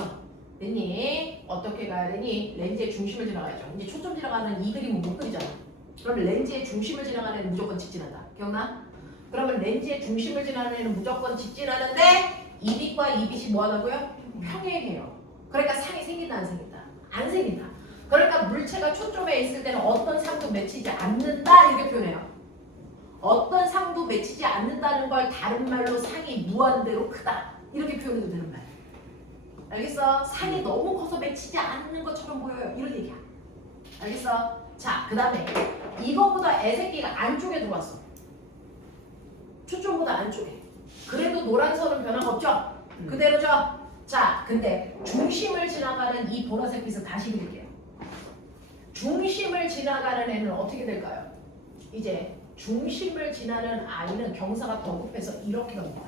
됐니? 어떻게 가야 되니? 렌즈의 중심을 지나가야죠. 이제 초점 지나가는 이 그림은 못 그리잖아. 그러면 렌즈의 중심을 지나가는 애는 무조건 직진한다. 기억나? 그러면 렌즈의 중심을 지나는 애는 무조건 직진하는데 이 빛과 이 빛이 뭐 하다고요? 평행해요. 그러니까 상이 생긴다 안 생긴다? 안 생긴다. 그러니까 물체가 초점에 있을 때는 어떤 상도 맺히지 않는다 이렇게 표현해요. 어떤 상도 맺히지 않는다는 걸 다른 말로 상이 무한대로 크다 이렇게 표현해도 되는 말이야. 알겠어? 상이 너무 커서 맺히지 않는 것처럼 보여요. 이런 얘기야. 알겠어? 자, 그 다음에 이거보다 애새끼가 안쪽에 들어왔어. 초점보다 안쪽에. 그래도 노란 선은 변화가 없죠? 그대로죠? 자, 근데 중심을 지나가는 이 보라색 빛을 다시 그릴게요. 중심을 지나가는 애는 어떻게 될까요? 이제 중심을 지나는 아이는 경사가 더 급해서 이렇게 갑니다.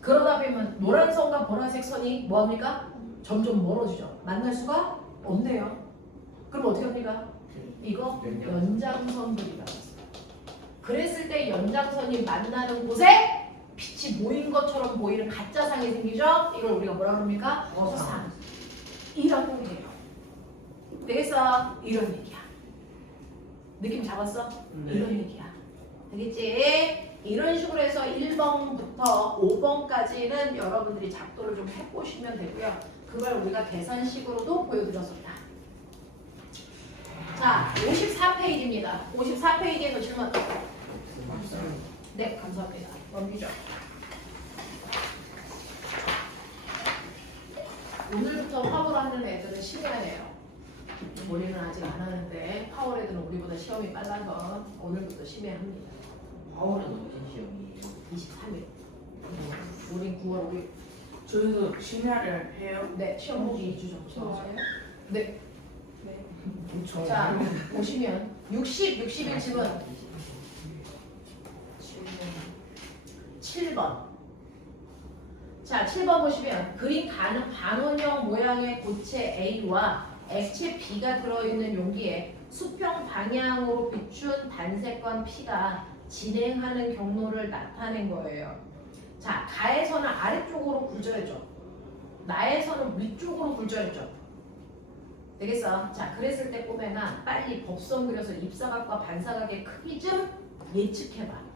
그러다 보면 노란 선과 보라색 선이 뭐합니까? 점점 멀어지죠. 만날 수가 없네요. 그럼 어떻게 합니까? 이거 연장선 그리라고 했어요. 그랬을 때 연장선이 만나는 곳에 빛이 모인 것처럼 보이는 가짜상이 생기죠? 이걸 우리가 뭐라 그럽니까? 허상. 이라고 해요. 되겠어? 이런 얘기야. 느낌 잡았어? 네. 이런 얘기야. 되겠지? 이런 식으로 해서 1번부터 5번까지는 여러분들이 작도를 좀 해보시면 되고요. 그걸 우리가 계산식으로도 보여드렸습니다. 자, 54페이지입니다. 54페이지에서 질문. 네, 감사합니다. 넘기죠. 오늘부터 파워를 하는 애들은 심해하네요. 우리는 아직 안 하는데 파월 애들은 우리보다 시험이 빨라서 오늘부터 심해합니다. 파워는 무슨 시험이에요? 23일. 우린 9월 5일. 저희도 심야를 해요? 네, 시험 보기 2주 정도. 좋아요? 네. 그쵸. 자, 보시면 61 질문 7번. 자, 7번 보시면 그림 가는 반원형 모양의 고체 A와 액체 B가 들어있는 용기에 수평 방향으로 비춘 단색권 P가 진행하는 경로를 나타낸 거예요. 자, 가에서는 아래쪽으로 굴절해줘. 나에서는 위쪽으로 굴절해줘. 되겠어? 자, 그랬을 때 꼬맹아 빨리 법선 그려서 입사각과 반사각의 크기 좀 예측해봐.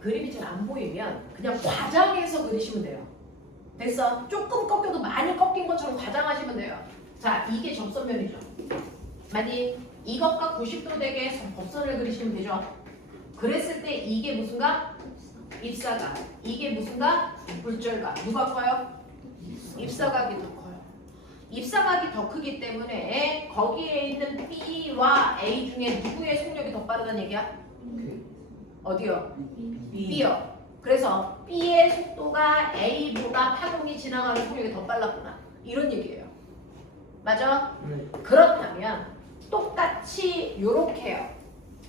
그림이 잘 안 보이면 그냥 과장해서 그리시면 돼요. 됐어? 조금 꺾여도 많이 꺾인 것처럼 과장하시면 돼요. 자, 이게 접선면이죠. 만약 이것과 90도 되게 법선을 그리시면 되죠. 그랬을 때 이게 무슨가? 입사각. 이게 무슨가? 굴절각. 누가 커요? 입사각이 더 커요. 입사각이 더 크기 때문에 거기에 있는 B와 A 중에 누구의 속력이 더 빠르다는 얘기야? 어디요? B요. 그래서 B의 속도가 A보다 파동이 지나가는 속력이 더 빨랐구나. 이런 얘기예요. 맞아? 네. 그렇다면 똑같이 요렇게요.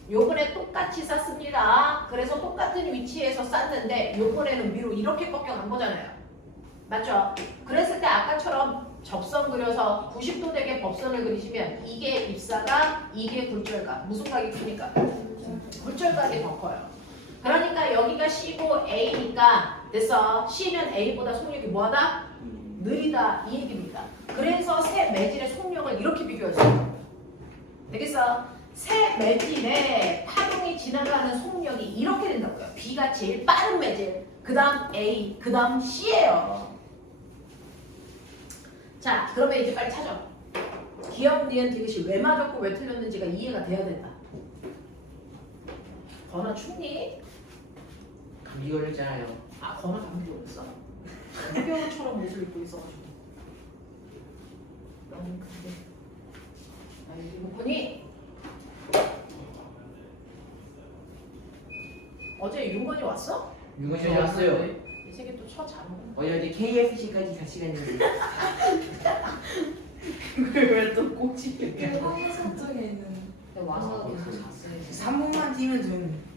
요번에 똑같이 쌌습니다. 그래서 똑같은 위치에서 쌌는데 요번에는 위로 이렇게 꺾여간 거잖아요. 맞죠? 그랬을 때 아까처럼 접선 그려서 90도 되게 법선을 그리시면 이게 입사각, 이게 굴절각. 무슨 각이 크니까? 굴절각이 더 커요. 그러니까 여기가 C고 A니까 됐어. C는 A보다 속력이 뭐하다? 느리다 이 얘기입니다. 그래서 새 매질의 속력을 이렇게 비교했어요. 되겠어? 새 매질의 파동이 지나가는 속력이 이렇게 된다고요. B가 제일 빠른 매질, 그 다음 A, 그 다음 C예요. 자, 그러면 이제 빨리 찾아. 기억, 니은, 디귿이 왜 맞았고 왜 틀렸는지가 이해가 돼야 된다. 건아 춥니? 감기 걸렸잖아요. 아, 건아 감기 걸렸어? 한겨울처럼 옷을 입고 있어가지고. 나는 근데 나 이거 보니 어제 윤건이 왔어? 윤건 씨 왔어요. 이 새끼 또 처자는 어제 KFC까지 같이 갔는데 왜또 꼭지? 대공의 서쪽에 있는 근데 와서 계속 잤어요. 3분만 뛰면 되는.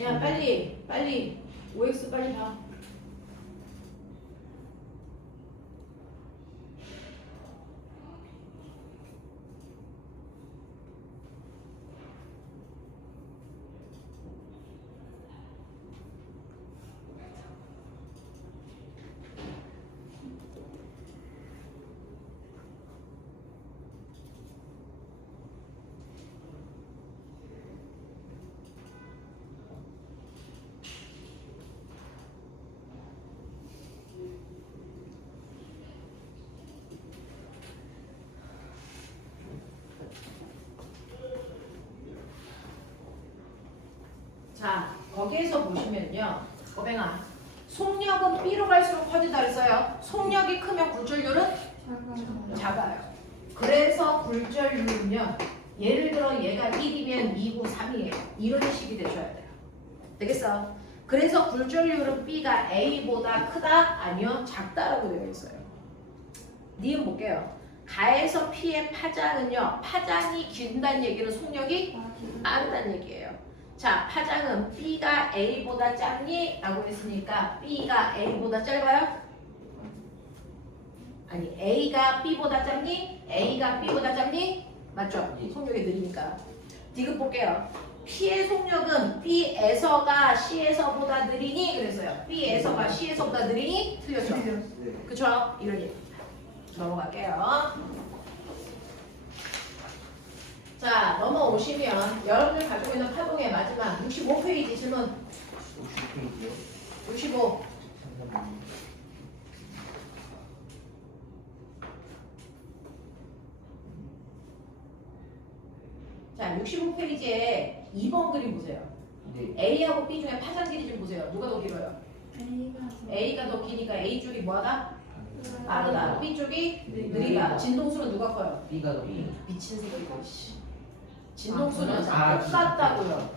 야, 빨리 OX 빨리 봐. 자, 거기에서 보시면요. 꼬뱅아, 속력은 B로 갈수록 커진다 그랬어요. 속력이 크면 굴절률은 작아요. 그래서 굴절률은요. 예를 들어 얘가 1이면 2고 3이에요. 이런 식이 되셔야 돼요. 되겠어? 그래서 굴절률은 B가 A보다 크다? 아니요. 작다라고 되어 있어요. 니은 볼게요. 가에서 P의 파장은요. 파장이 긴다는 얘기는 속력이 빠르다는 얘기예요. 자, 파장은 B가 A보다 작니? 라고 했으니까 B가 A보다 짧아요? 아니, A가 B보다 작니? A가 B보다 작니? 맞죠? 속력이 느리니까. 디귿 볼게요. P의 속력은 B에서가 C에서보다 느리니? 그래서요. B에서가 C에서보다 느리니? 틀렸죠? 그쵸? 이런 얘기입니다. 넘어갈게요. 자, 넘어오시면 여러분들 가지고 있는 파동의 마지막 65페이지 질문 50페이지요? 65. 자, 65페이지에 2번 그림 보세요. 네. A하고 B 중에 파장 길이 좀 보세요. 누가 더 길어요? A가 A가 더 기니까 A 쪽이 뭐하다? 빠르다. B 쪽이 느리다. 느리다. 진동수는 누가 커요? B가 더 B. 미친 새끼고 씨. 진동수는 아, 똑같다고요.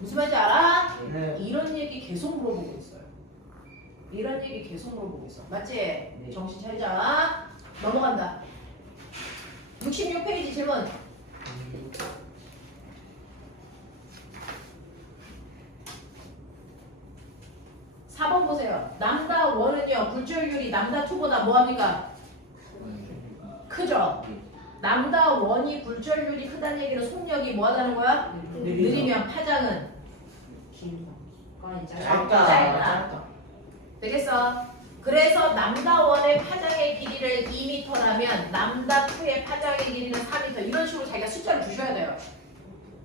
무슨 말인지 알아? 네. 이런 얘기 계속 물어보고 있어요. 이런 얘기 계속 물어보고 있어. 맞지? 네. 정신 차리자. 넘어간다. 66페이지 질문. 4번 보세요. 남다 1은요. 굴절율이 남다 2보다 뭐합니까? 크죠? 남다 1이 굴절율이 크다는 얘기는 속력이 뭐하다는 거야? 느리면 파장은 짧다. 되겠어? 그래서 남다 1의 파장의 길이를 2m라면 남다 2의 파장의 길이는 4m 이런 식으로 자기가 숫자를 주셔야 돼요.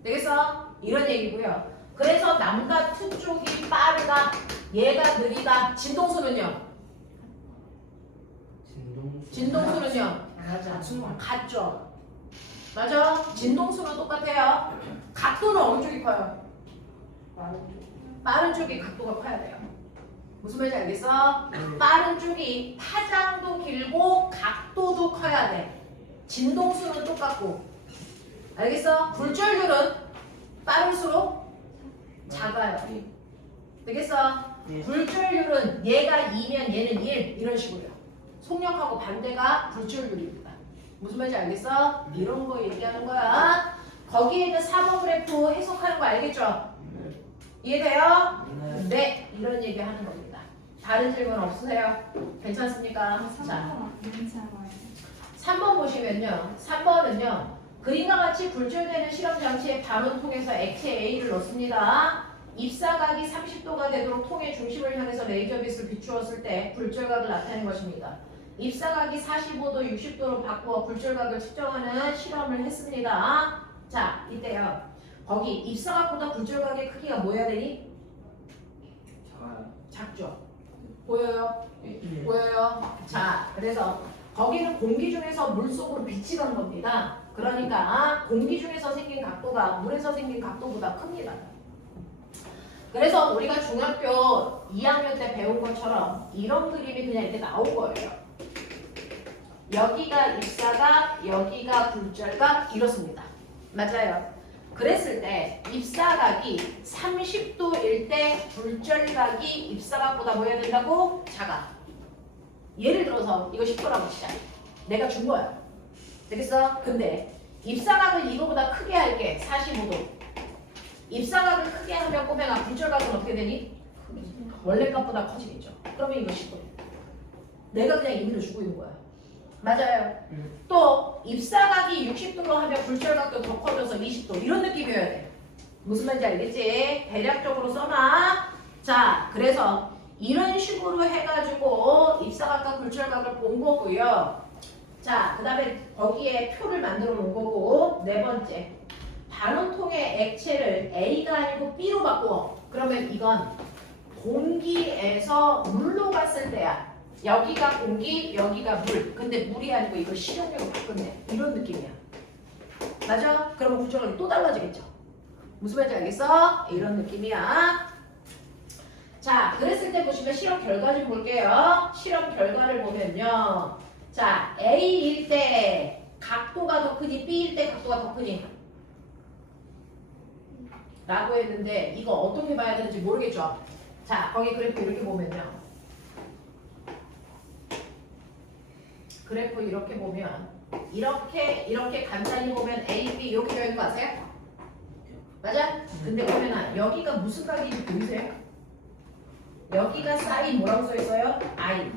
되겠어? 이런 얘기고요. 그래서 남다 2 쪽이 빠르다. 얘가 느리다. 진동수는요? 진동수는요? 같죠? 맞아? 진동수는 똑같아요. 각도는 어느 쪽이 커요? 빠른 쪽이 각도가 커야 돼요. 무슨 말인지 알겠어? 빠른 쪽이 파장도 길고 각도도 커야 돼. 진동수는 똑같고. 알겠어? 굴절률은 빠를수록 작아요. 되겠어? 네. 굴절률은 얘가 2면 얘는 1 이런 식으로요. 속력하고 반대가 굴절률입니다. 무슨 말인지 알겠어? 이런 거 얘기하는 거야. 거기에 있는 4번 그래프 해석하는 거 알겠죠? 이해돼요? 네, 이런 얘기 하는 겁니다. 다른 질문 없으세요? 괜찮습니까? 자, 3번 보시면요. 3번은요. 그림과 같이 굴절되는 실험 장치의 반원통에서 액체 A를 넣습니다. 입사각이 30도가 되도록 통의 중심을 향해서 레이저빛을 비추었을 때 굴절각을 나타낸 것입니다. 입사각이 45도, 60도로 바꾸어 굴절각을 측정하는 실험을 했습니다. 자, 이때요. 거기 입사각보다 굴절각의 크기가 뭐여야 되니? 작죠? 보여요? 보여요? 자, 그래서 거기는 공기 중에서 물속으로 빛이 간 겁니다. 그러니까 공기 중에서 생긴 각도가 물에서 생긴 각도보다 큽니다. 그래서 우리가 중학교 2학년 때 배운 것처럼 이런 그림이 그냥 이렇게 나온 거예요. 여기가 입사각, 여기가 굴절각 이렇습니다. 맞아요. 그랬을 때 입사각이 30도일 때 굴절각이 입사각보다 뭐 해야 된다고? 작아. 예를 들어서 이거 10도라고 치자. 내가 준 거야. 되겠어? 근데 입사각을 이거보다 크게 할게. 45도. 입사각을 크게 하면 꼬맹아 굴절각은 어떻게 되니? 원래 값보다 커지겠죠. 그러면 이거 10도. 내가 그냥 임의로 주고 있는 거야. 맞아요. 또 입사각이 60도로 하면 굴절각도 더 커져서 20도. 이런 느낌이어야 돼. 무슨 말인지 알겠지? 대략적으로 써놔. 자, 그래서 이런 식으로 해가지고 입사각과 굴절각을 본 거고요. 자, 그 다음에 거기에 표를 만들어 놓은 거고. 네 번째. 반원통의 액체를 A가 아니고 B로 바꾸어. 그러면 이건 공기에서 물로 갔을 때야. 여기가 공기, 여기가 물. 근데 물이 아니고 이걸 실험용으로 바꾼대. 이런 느낌이야. 맞아? 그러면 굴절각이 또 달라지겠죠. 무슨 말인지 알겠어? 이런 느낌이야. 자, 그랬을 때 보시면 실험 결과 좀 볼게요. 실험 결과를 보면요. 자, A일 때 각도가 더 크니 B일 때 각도가 더 크니? 라고 했는데 이거 어떻게 봐야 되는지 모르겠죠? 자, 거기 그래프 이렇게 보면요. 그래프 이렇게 보면 이렇게 간단히 보면 A, B 이렇게 되어 있는 거 아세요? 맞아? 근데 보면 여기가 무슨 각인지 보이세요? 여기가 사인 뭐라고 써 있어요? I.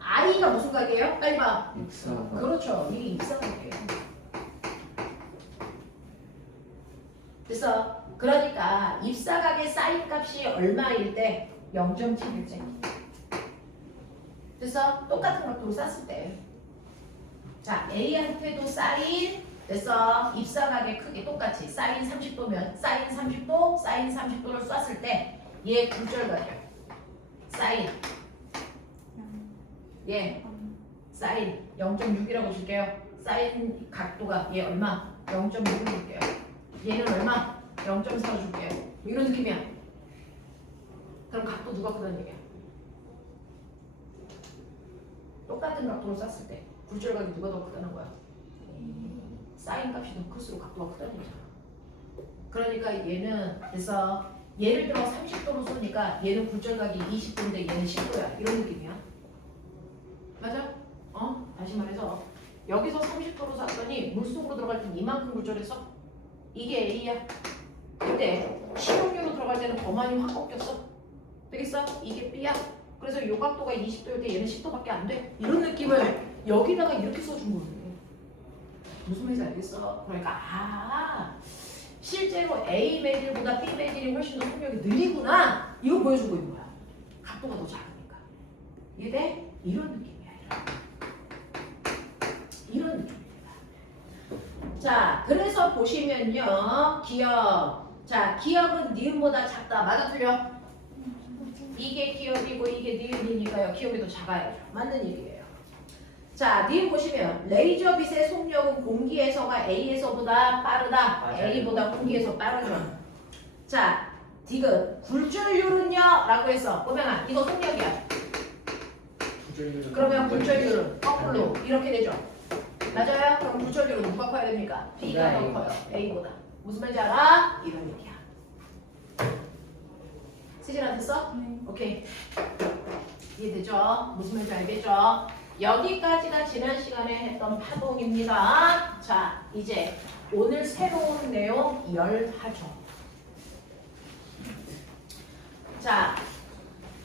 I가 무슨 각이에요? 빨리 봐. 그렇죠. 이게 입사각이에요. 됐어? 그러니까 입사각의 사인 값이 얼마일 때? 0.7일째. 됐어? 똑같은 각도로 쌌을 때. 자, A한테도 사인 됐어. 입사각의 크기 똑같이 사인 30도면 사인 30도, 사인 30도를 쐈을 때 얘 굴절각이야. 사인. 예. 사인. 0.6이라고 줄게요. 사인 각도가 얘 얼마? 0.6을 줄게요. 얘는 얼마? 0.4를 줄게요. 이런 느낌이야. 그럼 각도 누가 크다는 얘기야? 똑같은 각도로 쐈을 때 굴절각이 누가 더 크다는 거야? 사인 값이 더 클수록 각도가 크다는 거잖아. 그러니까 얘는 그래서 예를 들어 30도로 쏘니까 얘는 굴절각이 20도인데 얘는 10도야. 이런 느낌이야. 맞아? 다시 말해서 여기서 30도로 쐈더니 물속으로 들어갈 땐 이만큼 굴절했어? 이게 A야. 근데 식용유로 들어갈 때는 더 많이 확 꺾였어. 되겠어? 이게 B야. 그래서 요 각도가 20도일 때 얘는 10도밖에 안 돼. 이런 느낌을 여기다가 이렇게 써준 거예요. 무슨 말인지 알겠어? 그러니까 실제로 A 매질보다 B 매질이 훨씬 더 속력이 느리구나. 이거 보여주고 있는 거야. 각도가 더 작으니까. 이해돼? 이런 느낌이야. 이런 느낌입니다. 자, 그래서 보시면요. 기억. 자, 기억은 니은보다 작다. 맞아 틀려? 이게 기억이고 이게 니은이니까요. 기억이 더 작아야죠. 맞는 얘기예요. 자, 니은 보시면 레이저빛의 속력은 공기에서가 A에서보다 빠르다. 맞아요. A보다 공기에서 빠르죠. 자, 디귿 굴절률은요? 라고 해서 보면아 이거 속력이야. 그러면 굴절률은 거꾸로 이렇게 되죠. 맞아요? 그럼 굴절률은 누가 커야 됩니까? B가 더 커요. A보다. 무슨 말인지 알아? 이런 얘기야. 쓰질 않겠어? 오케이. 이해되죠? 무슨 말인지 알겠죠? 여기까지가 지난 시간에 했던 파동입니다. 자, 이제 오늘 새로운 내용 열하죠. 자,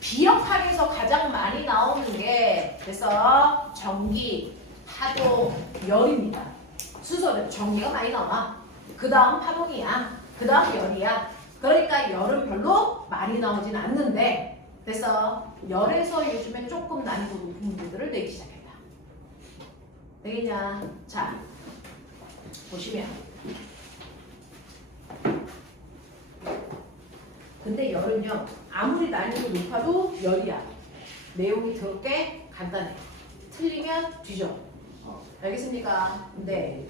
비역학에서 가장 많이 나오는 게 그래서 전기, 파동, 열입니다. 순서는 전기가 많이 나와. 그 다음 파동이야. 그 다음 열이야. 그러니까 열은 별로 많이 나오진 않는데 그래서 열에서 요즘에 조금 난이도 높은 문제들을 내기 시작했다. 되겠냐? 자, 보시면 근데 열은요 아무리 난이도 높아도 열이야. 내용이 더럽게 간단해. 틀리면 뒤져. 알겠습니까? 네.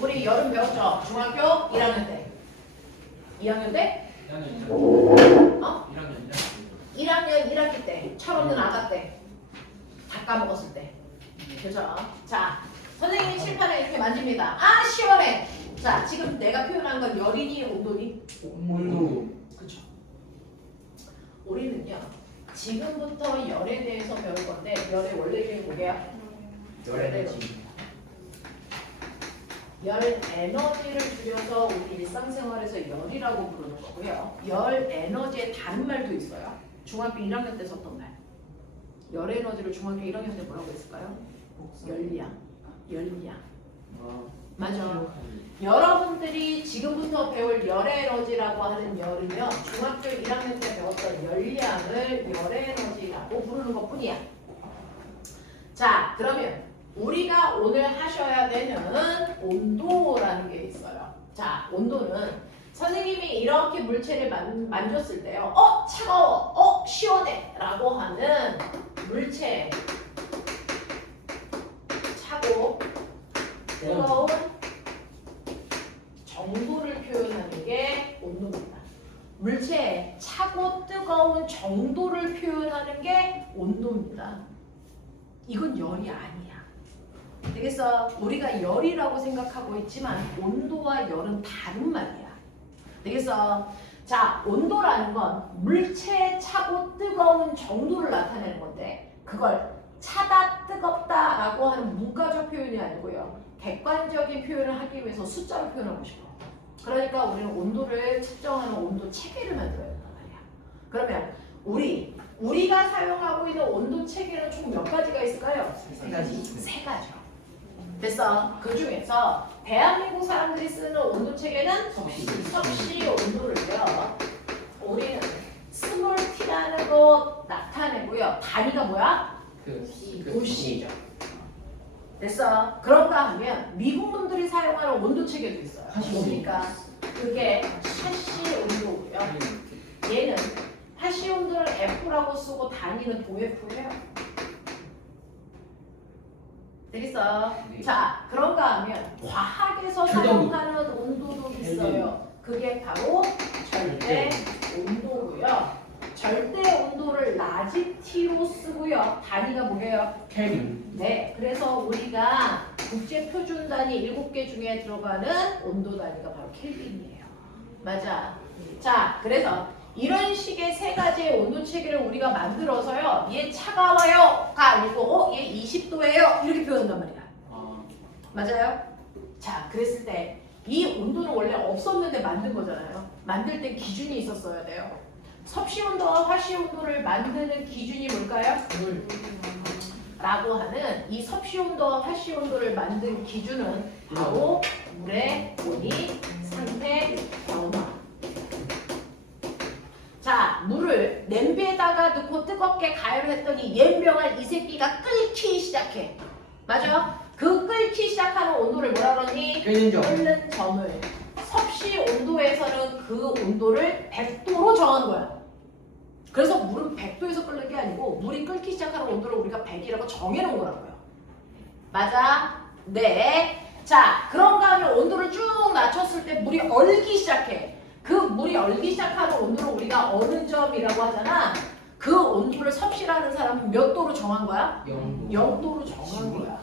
우리 열은 배웠죠? 중학교 1학년 때. 2학년 때? 1학년 1학기 때. 철없는 아가 때. 다 까먹었을 때. 그죠? 자, 선생님이 칠판을 이렇게 만집니다. 아, 시원해! 자, 지금 내가 표현한 건 열이니 온도니? 온도. 그쵸. 우리는요, 지금부터 열에 대해서 배울 건데, 열의 원래 이름이 뭐게요? 열에너지. 열 에너지를 줄여서 우리 일상생활에서 열이라고 부르는 거고요. 열 에너지의 다른 말도 있어요. 중학교 1학년 때 썼던 말. 열 에너지를 중학교 1학년 때 뭐라고 했을까요? 열량. 열량. 맞아. 여러분들이 지금부터 배울 열 에너지라고 하는 열은요. 중학교 1학년 때 배웠던 열량을 열 에너지라고 부르는 것 뿐이야. 자, 그러면 우리가 오늘 하셔야 되는 온도라는 게 있어요. 자, 온도는 선생님이 이렇게 물체를 만졌을 때요. 차가워, 시원해 라고 하는 물체 차고 뜨거운 정도를 표현하는 게 온도입니다. 물체의 차고 뜨거운 정도를 표현하는 게 온도입니다. 이건 열이 아니야. 되겠어? 우리가 열이라고 생각하고 있지만 온도와 열은 다른 말이야. 되겠어? 자, 온도라는 건 물체의 차고 뜨거운 정도를 나타내는 건데 그걸 차다 뜨겁다라고 하는 문과적 표현이 아니고요. 객관적인 표현을 하기 위해서 숫자로 표현하고 싶어. 그러니까 우리는 온도를 측정하는 온도 체계를 만들어야 된단 말이야. 그러면 우리가 사용하고 있는 온도 체계는 총 몇 가지가 있을까요? 세 가지. 세 가지요. 그래서 그 중에서 대한민국 사람들이 쓰는 온도 체계는 섭씨 온도를요. 우리는 스몰 t라는 거 나타내고요. 단위가 뭐야? 도시죠. 됐어. 그런가 하면 미국 놈들이 사용하는 온도 체계도 있어요. 뭡니까? 그게 샤시 온도고요. 얘는 화씨 온도를 F라고 쓰고 단위는 도F예요. 되겠어? 네. 자, 그런가 하면 과학에서 사용하는 온도도 있어요. 그게 바로 절대 온도고요. 절대 온도를 라지 T로 쓰고요. 단위가 뭐예요? 켈빈. 네, 그래서 우리가 국제 표준 단위 7개 중에 들어가는 온도 단위가 바로 켈빈이에요. 맞아. 자, 그래서 이런 식의 세 가지의 온도 체계를 우리가 만들어서요. 얘 차가워요가 아니고 얘 20도예요. 이렇게 표현한단 말이야. 아, 맞아요? 자, 그랬을 때 이 온도는 원래 없었는데 만든 거잖아요. 만들 때 기준이 있었어야 돼요. 섭씨 온도와 화씨 온도를 만드는 기준이 뭘까요? 물. 라고 하는 이 섭씨 온도와 화씨 온도를 만든 기준은 바로 물의 온이, 상태, 변화. 자, 물을 냄비에다가 넣고 뜨겁게 가열을 했더니 옌병알 이 새끼가 끓기 시작해. 맞아? 그 끓기 시작하는 온도를 뭐라 그러니? 끓는 점. 끓는 점을. 섭씨 온도에서는 그 온도를 100도로 정한 거야. 그래서 물은 100도에서 끓는 게 아니고 물이 끓기 시작하는 온도를 우리가 100이라고 정해놓은 거라고요. 맞아? 네. 자, 그런가 하면 온도를 쭉 낮췄을 때 물이 얼기 시작해. 그 물이 얼기 시작하는 온도를 우리가 어느 점이라고 하잖아. 그 온도를 섭씨라는 사람은 몇 도로 정한 거야? 0도로 정한 거야.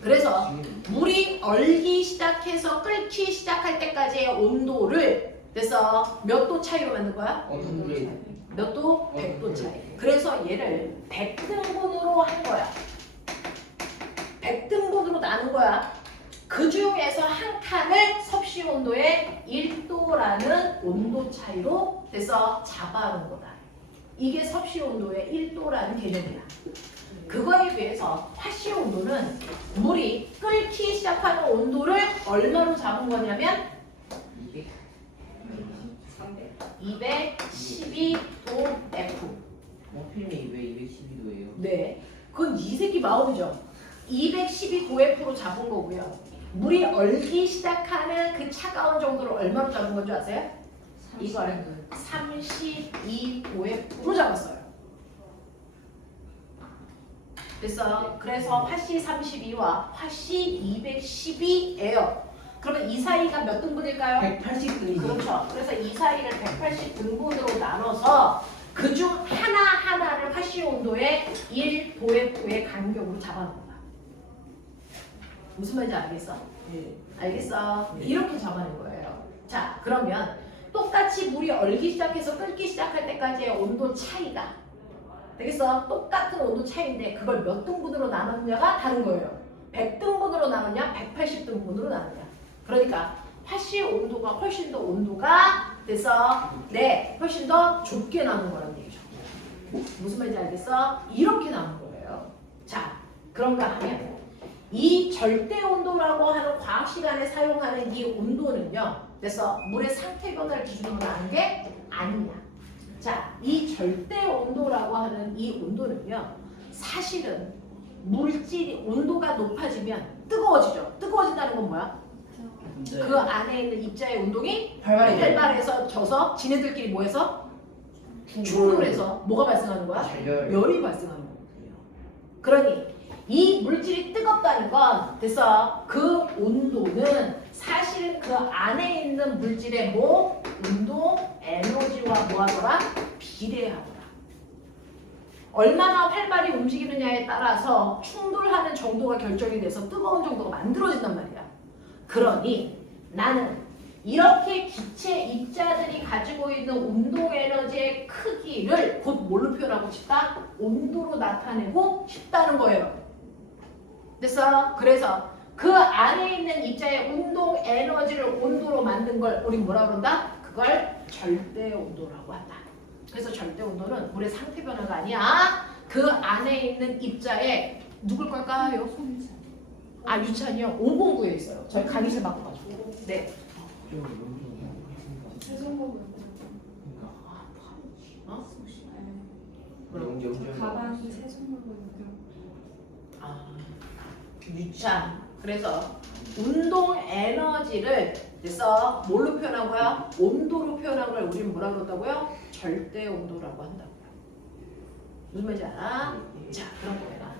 그래서 물이 얼기 시작해서 끓기 시작할 때까지의 온도를 그래서 몇 도 차이로 만든 거야? 어떤 물에 몇 도? 100도 차이. 그래서 얘를 100등분으로 한 거야. 100등분으로 나눈 거야. 그 중에서 한 칸을 섭씨 온도의 1도라는 온도 차이로 돼서 잡아놓은 거다. 이게 섭씨 온도의 1도라는 개념이야. 그거에 비해서 화씨 온도는 물이 끓기 시작하는 온도를 얼마로 잡은 거냐면 212도 F. 필름이 왜 212도예요? 네. 그건 이 새끼 마음이죠. 212도 F로 잡은 거고요. 물이 얼기 시작하는 그 차가운 정도를 얼마로 잡은 건 줄 아세요? 이걸 32도 F로 잡았어요. 그래서 화씨 32와 화씨 212예요. 그러면 이 사이가 몇 등분일까요? 180등이죠. 그렇죠. 그래서 이 사이를 180등분으로 나눠서 그중 하나하나를 화씨 온도의 1도F의 간격으로 잡아놓은 거야. 무슨 말인지 알겠어? 예. 알겠어? 네. 이렇게 잡아낸 거예요. 자, 그러면 똑같이 물이 얼기 시작해서 끓기 시작할 때까지의 온도 차이가 되겠어? 똑같은 온도 차이인데 그걸 몇 등분으로 나눴냐가 다른 거예요. 100등분으로 나눴냐? 180등분으로 나눴냐? 그러니까 화씨 온도가 훨씬 더 온도가 돼서 훨씬 더 좁게 나눈 거라는 얘기죠. 무슨 말인지 알겠어? 이렇게 나눈 거예요. 자, 그런가 하면 이 절대 온도라고 하는 과학 시간에 사용하는 이 온도는요. 그래서 물의 상태 변화를 기준으로 하는 게 아니냐. 자, 이 절대 온도라고 하는 이 온도는요. 사실은 물질이 온도가 높아지면 뜨거워지죠. 뜨거워진다는 건 뭐야? 그 안에 있는 입자의 운동이 활발해서 져서 지네들끼리 뭐해서? 충돌해서 뭐가 발생하는 거야? 열이 발생하는 거예요. 그러니 이 물질이 뜨겁다는 건 그래서 그 온도는 사실은 그 안에 있는 물질의 운동 에너지와 뭐하더라? 비례하더라. 얼마나 활발히 움직이느냐에 따라서 충돌하는 정도가 결정이 돼서 뜨거운 정도가 만들어진단 말이야. 그러니 나는 이렇게 기체 입자들이 가지고 있는 운동 에너지의 크기를 곧 뭘로 표현하고 싶다? 온도로 나타내고 싶다는 거예요. 그래서 그 안에 있는 입자의 운동 에너지를 온도로 만든 걸 우리 뭐라 그런다? 그걸 절대 온도라고 한다. 그래서 절대 온도는 물의 상태 변화가 아니야. 그 안에 있는 입자의 누굴 걸까요? 아, 유찬이요? 509에 있어요. 저희 강의실 바꿔가지고. 네. 가방 최종으로 자, 그래서 운동 에너지를 됐어? 뭘로 표현한 거야? 온도로 표현한 걸 우리는 뭐라 그런다고요? 절대 온도라고 한다고요. 무슨 말인지 알아? 자, 그런 거야.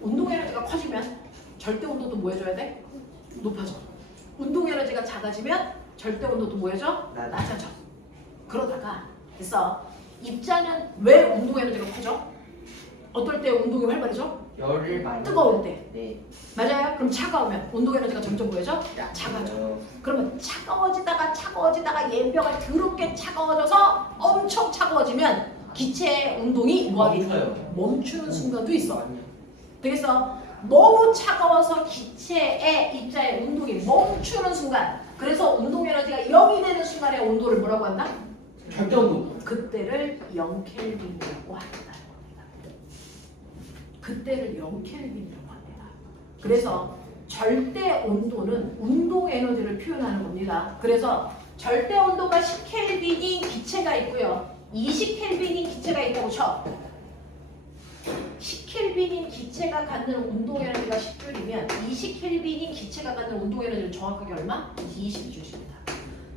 운동 에너지가 커지면 절대 온도도 뭐 해줘야 돼? 높아져. 운동 에너지가 작아지면 절대 온도도 뭐 해줘? 낮아져. 그러다가 됐어. 입자는 왜 운동 에너지가 커져? 어떨 때 운동이 활발해져? 열을 많이 뜨거울 때. 네. 맞아요? 그럼 차가우면 운동 에너지가 점점 뭐해져? 작아져. 그러면 차가워지다가 예병이 더럽게 차가워져서 엄청 차가워지면 기체의 운동이 뭐하게 멈추는 순간도 있어. 되겠어? 너무 차가워서 기체의 입자의 운동이 멈추는 순간, 그래서 운동 에너지가 0이 되는 순간의 온도를 뭐라고 한다? 절대 온도. 그때를 0켈빈이라고 한다. 그때를 0켈빈이라고 합니다. 그래서 절대 온도는 운동 에너지를 표현하는 겁니다. 그래서 절대 온도가 10켈빈인 기체가 있고요. 20켈빈인 기체가 있다고 쳐. 10켈빈인 기체가 갖는 운동 에너지가 10줄이면 20켈빈인 기체가 갖는 운동 에너지는 정확하게 얼마? 20줄입니다.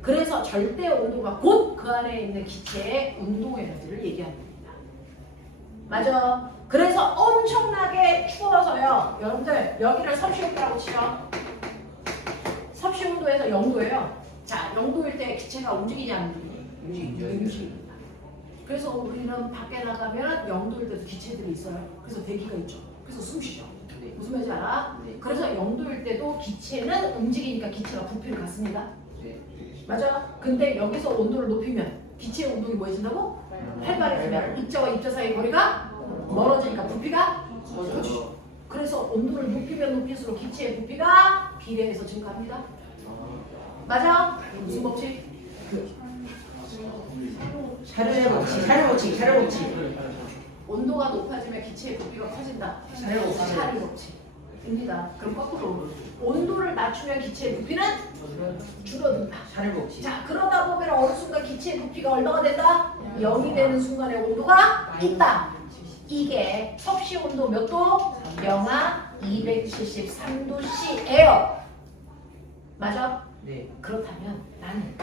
그래서 절대 온도가 곧 그 안에 있는 기체의 운동 에너지를 얘기하는 겁니다. 맞아. 그래서 엄청나게 추워서요. 여러분들 여기를 섭씨온도라고 치죠. 섭씨온도에서 0도예요. 자, 0도일 때 기체가 움직이냐 안 움직이냐? 움직입니다. 그래서 우리는 밖에 나가면 0도일 때도 기체들이 있어요. 그래서 대기가 있죠. 그래서 숨 쉬죠. 네. 무슨 말인지 알아? 네. 그래서 0도일 때도 기체는 움직이니까 기체가 부피를 갖습니다. 네. 맞아? 근데 여기서 온도를 높이면 기체의 운동이 뭐해진다고? 활발해지면 입자와 입자 사이의 거리가 멀어지니까 부피가 커지죠. 그래서 온도를 높이면 높일수록 기체의 부피가 비례해서 증가합니다. 맞아? 무슨 법칙? 샤르 법칙. 온도가 높아지면 기체의 부피가 커진다. 샤르 법칙입니다. 그럼 거꾸로 온도를 낮추면 기체의 부피는 줄어든다. 샤르 법칙. 자, 그러다 보면 어느 순간 기체의 부피가 얼마가 된다? 0이 되는 순간에 온도가 있다. 이게 섭씨 온도 몇 도? 영하 273도씨예요. 맞아? 네. 그렇다면 나는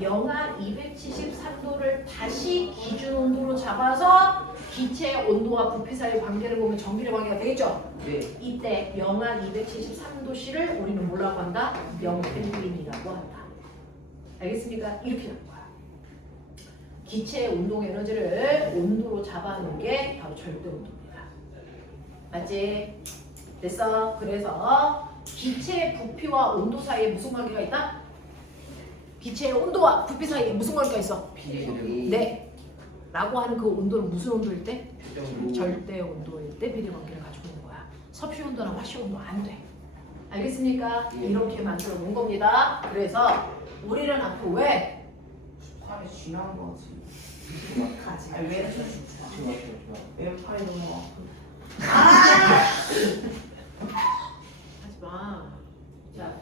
영하 273도를 다시 기준 온도로 잡아서 기체의 온도와 부피 사이의 관계를 보면 전기의 관계가 되겠죠? 네. 이때 영하 273도씨를 우리는 뭐라고 한다? 0켈빈이라고 한다. 알겠습니까? 이렇게 하는 거야. 기체의 운동 에너지를 온도로 잡아놓은 게 바로 절대 온도입니다. 맞지? 됐어? 그래서 기체의 부피와 온도 사이에 무슨 관계가 있다? 기체의 온도와 부피 사이에 무슨 관계가 있어? 비례. 네. 라고 하는 그 온도는 무슨 온도일 때? 절대 온도일 때 비례 관계를 가지고 있는 거야. 섭씨 온도나 화씨 온도 안 돼. 알겠습니까? 예. 이렇게 만들어 놓은 겁니다. 그래서 우리는 앞으로 왜? 팔이 쥐나온 거 같지. 가지. 아니 왜 이렇게 좋아. 왼팔이 너무 아파. 하지 마. 자,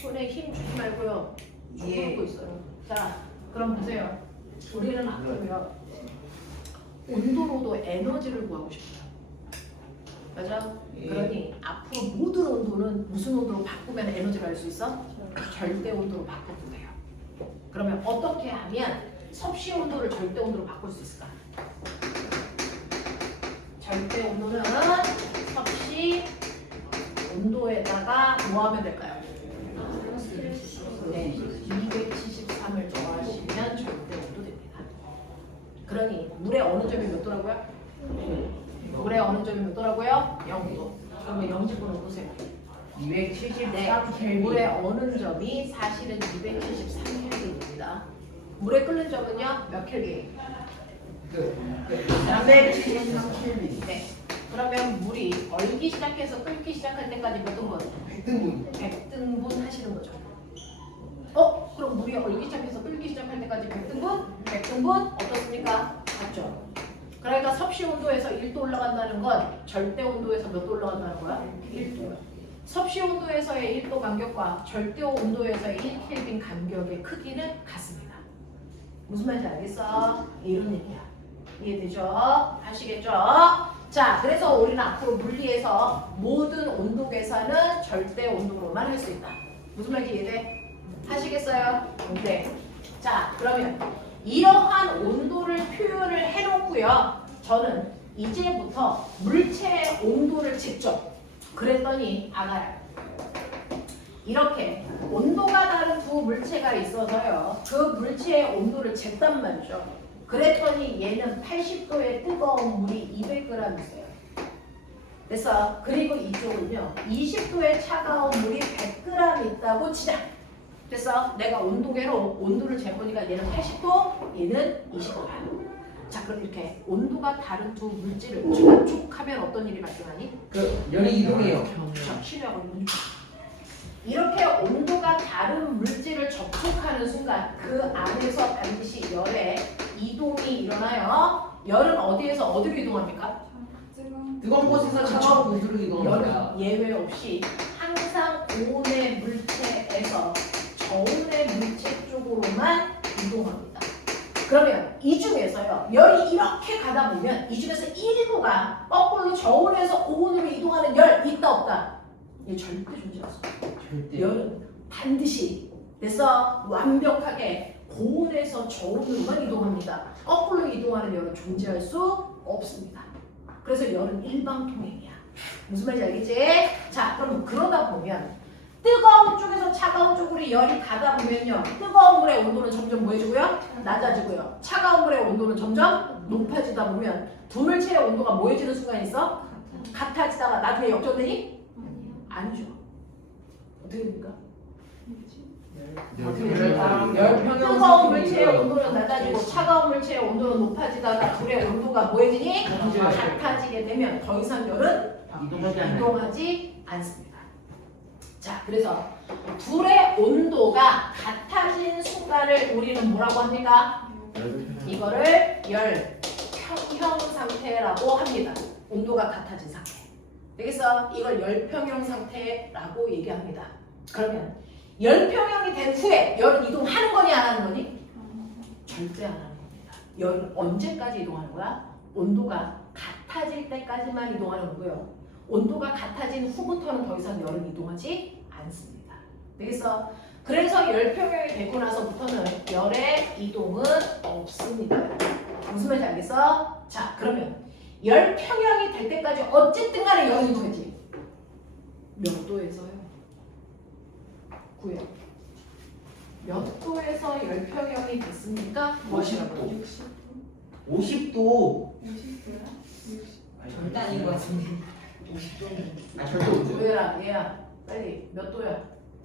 손에 힘 주지 말고요. 예. 주고 있어요. 자, 그럼 보세요. 우리는 앞으로요. 온도로도 에너지를 구하고 싶어요. 맞아? 예. 그러니 앞으로 모든 온도는 무슨 온도로 바꾸면 에너지를 알 수 있어? 절대 온도로 바꾸면 돼요. 그러면 어떻게 하면 섭씨 온도를 절대 온도로 바꿀 수 있을까? 절대 온도는 섭씨 온도에다가 뭐 하면 될까요? 네, 273을 더하시면 절대 온도 됩니다. 그러니 물의 어느 점이 몇 도라고요? 물의 어느 점이 몇 도라고요? 0도. 그러면 0집어넣어 보세요. 273 네, 켈빈. 물의 어느 점이 사실은 273켈빈입니다. 물의 끓는 점은요? 몇 켈빈? 373 켈빈. 네. 그러면 물이 얼기 시작해서 끓기 시작할 때까지 몇 등분? 100등분. 100등분 하시는 거죠. 그럼 물이 얼기 시작해서 끓기 시작할 때까지 100등분? 100등분? 어떻습니까? 같죠? 그러니까 섭씨 온도에서 1도 올라간다는 건 절대 온도에서 몇 도 올라간다는 거야? 1도요. 섭씨 온도에서의 1도 간격과 절대 온도에서의 1켈빈 간격의 크기는 같습니다. 무슨 말인지 알겠어? 이런 얘기야. 이해되죠? 아시겠죠? 자, 그래서 우리는 앞으로 물리에서 모든 온도 계산은 절대 온도로만 할 수 있다. 무슨 말인지 이해돼? 하시겠어요? 네. 자, 그러면 이러한 온도를 표현을 해놓고요. 저는 이제부터 물체의 온도를 직접 그랬더니 알아요. 이렇게 온도가 다른 두 물체가 있어서요. 그 물체의 온도를 쟀단 말이죠. 그랬더니 얘는 80도의 뜨거운 물이 200g 있어요. 그래서 그리고 이쪽은요. 20도의 차가운 물이 100g 있다고 치자. 그래서 내가 온도계로 온도를 재보니까 얘는 80도, 얘는 20도야. 자, 그럼 이렇게 온도가 다른 두 물질을 접촉하면 어떤 일이 발생하니? 그 열이 이동해요. 자, 신뢰하고 있는 이렇게 온도가 다른 물질을 접촉하는 순간 그 안에서 반드시 열의 이동이 일어나요. 열은 어디에서 어디로 이동합니까? 뜨거운 곳에서 차가운 곳으로 이동합니다. 열은 예외 없이 항상 고온의 물체에서 저온의 물체 쪽으로만 이동합니다. 그러면 이 중에서요. 열이 이렇게 가다 보면 이 중에서 일부가 거꾸로 저온에서 고온으로 이동하는 열 있다 없다? 얘 절대 존재 없어. 절대. 열은 반드시 그래서 완벽하게 고온에서 저온으로만 이동합니다. 거꾸로 이동하는 열은 존재할 수 없습니다. 그래서 열은 일방통행이야. 무슨 말인지 알겠지? 자, 그럼 그러다 보면 뜨거운 쪽에서 차가운 쪽으로 열이 가다 보면요. 뜨거운 물의 온도는 점점 뭐해지고요? 낮아지고요. 차가운 물의 온도는 점점 높아지다 보면 두 물체의 온도가 뭐해지는 순간이 있어? 같아지다가 나중에 역전되니? 아니죠. 어떻게 됩니까? 뜨거운 물체의 온도는 낮아지고 차가운 물체의 온도는 높아지다가 둘의 온도가 뭐해지니? 같아지게 되면 더 이상 열은 이동하지 않습니다. 자, 그래서 둘의 온도가 같아진 순간을 우리는 뭐라고 합니까? 이거를 열 평형 상태라고 합니다. 온도가 같아진 상태. 여기서 이걸 열평형 상태라고 얘기합니다. 그러면 열평형이 된 후에 열은 이동하는 거니 안 하는 거니? 절대 안 하는 겁니다. 열은 언제까지 이동하는 거야? 온도가 같아질 때까지만 이동하는 거고요. 온도가 같아진 후부터는 더 이상 열은 이동하지 않습니다. 되겠어? 그래서 열평형이 되고 나서부터는 열의 이동은 없습니다. 무슨 말인지 알겠어? 자, 그러면 열평형이 될 때까지 어쨌든 간에 열은 이동했지. 몇 도에서요? 구요. 몇 도에서 열평형이 됐습니까? 50도. 50도. 50도야? 절대 아닌 것 같은데. 50도는. 아, 절대 못 돼요. 구해라, 얘야. 빨리 몇 도야?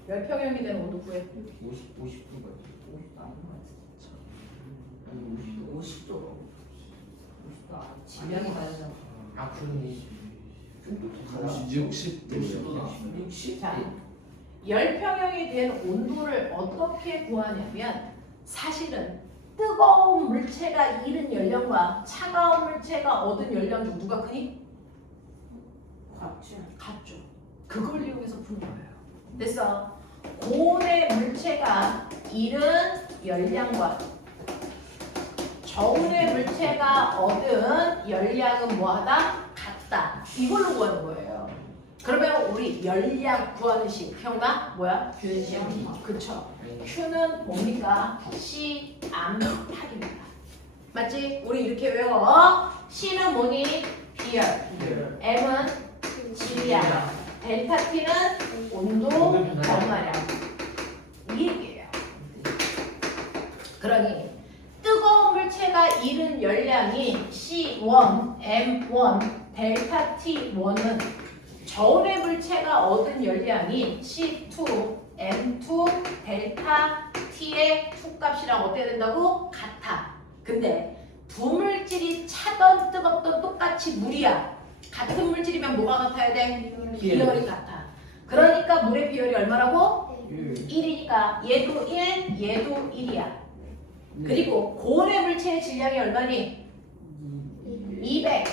열평형이 되는 온도 구해. 50도가 50도 아닌 것 같아. 50도. 50도. 질량이 다르잖아. 아, 그러네. 60도. 60. 자, 열평형이 된 온도를 어떻게 구하냐면 사실은 뜨거운 물체가 잃은 열량과 차가운 물체가 얻은 열량 중 누가 크니? 같죠. 그걸 이용해서 푸는 거예요. 그래서 고온의 물체가 잃은 열량과 저온의 물체가 얻은 열량은 뭐하다? 같다. 이걸로 구하는 거예요. 그러면 우리 열량 구하는 식 기억나? 뭐야? 균시험. 그쵸. Q는 뭡니까? C 암탁입니다. 맞지? 우리 이렇게 외워. C는 뭐니? 비열. M은 질량. 델타 T는 온도 변화량. 이 얘기예요. 그러니 뜨거운 물체가 잃은 열량이 C1, M1, 델타 T1은 저온의 물체가 얻은 열량이 C2, M2, 델타 T의 투값이랑 어떻게 된다고? 같아. 근데 두 물질이 차던 뜨겁던 똑같이 물이야. 같은 물질이면 뭐가 같아야 돼? 비열이 같아. 그러니까 물의 비열이 얼마라고? 1이니까 얘도 1, 얘도 1이야. 그리고 고온의 물체의 질량이 얼마니? 200.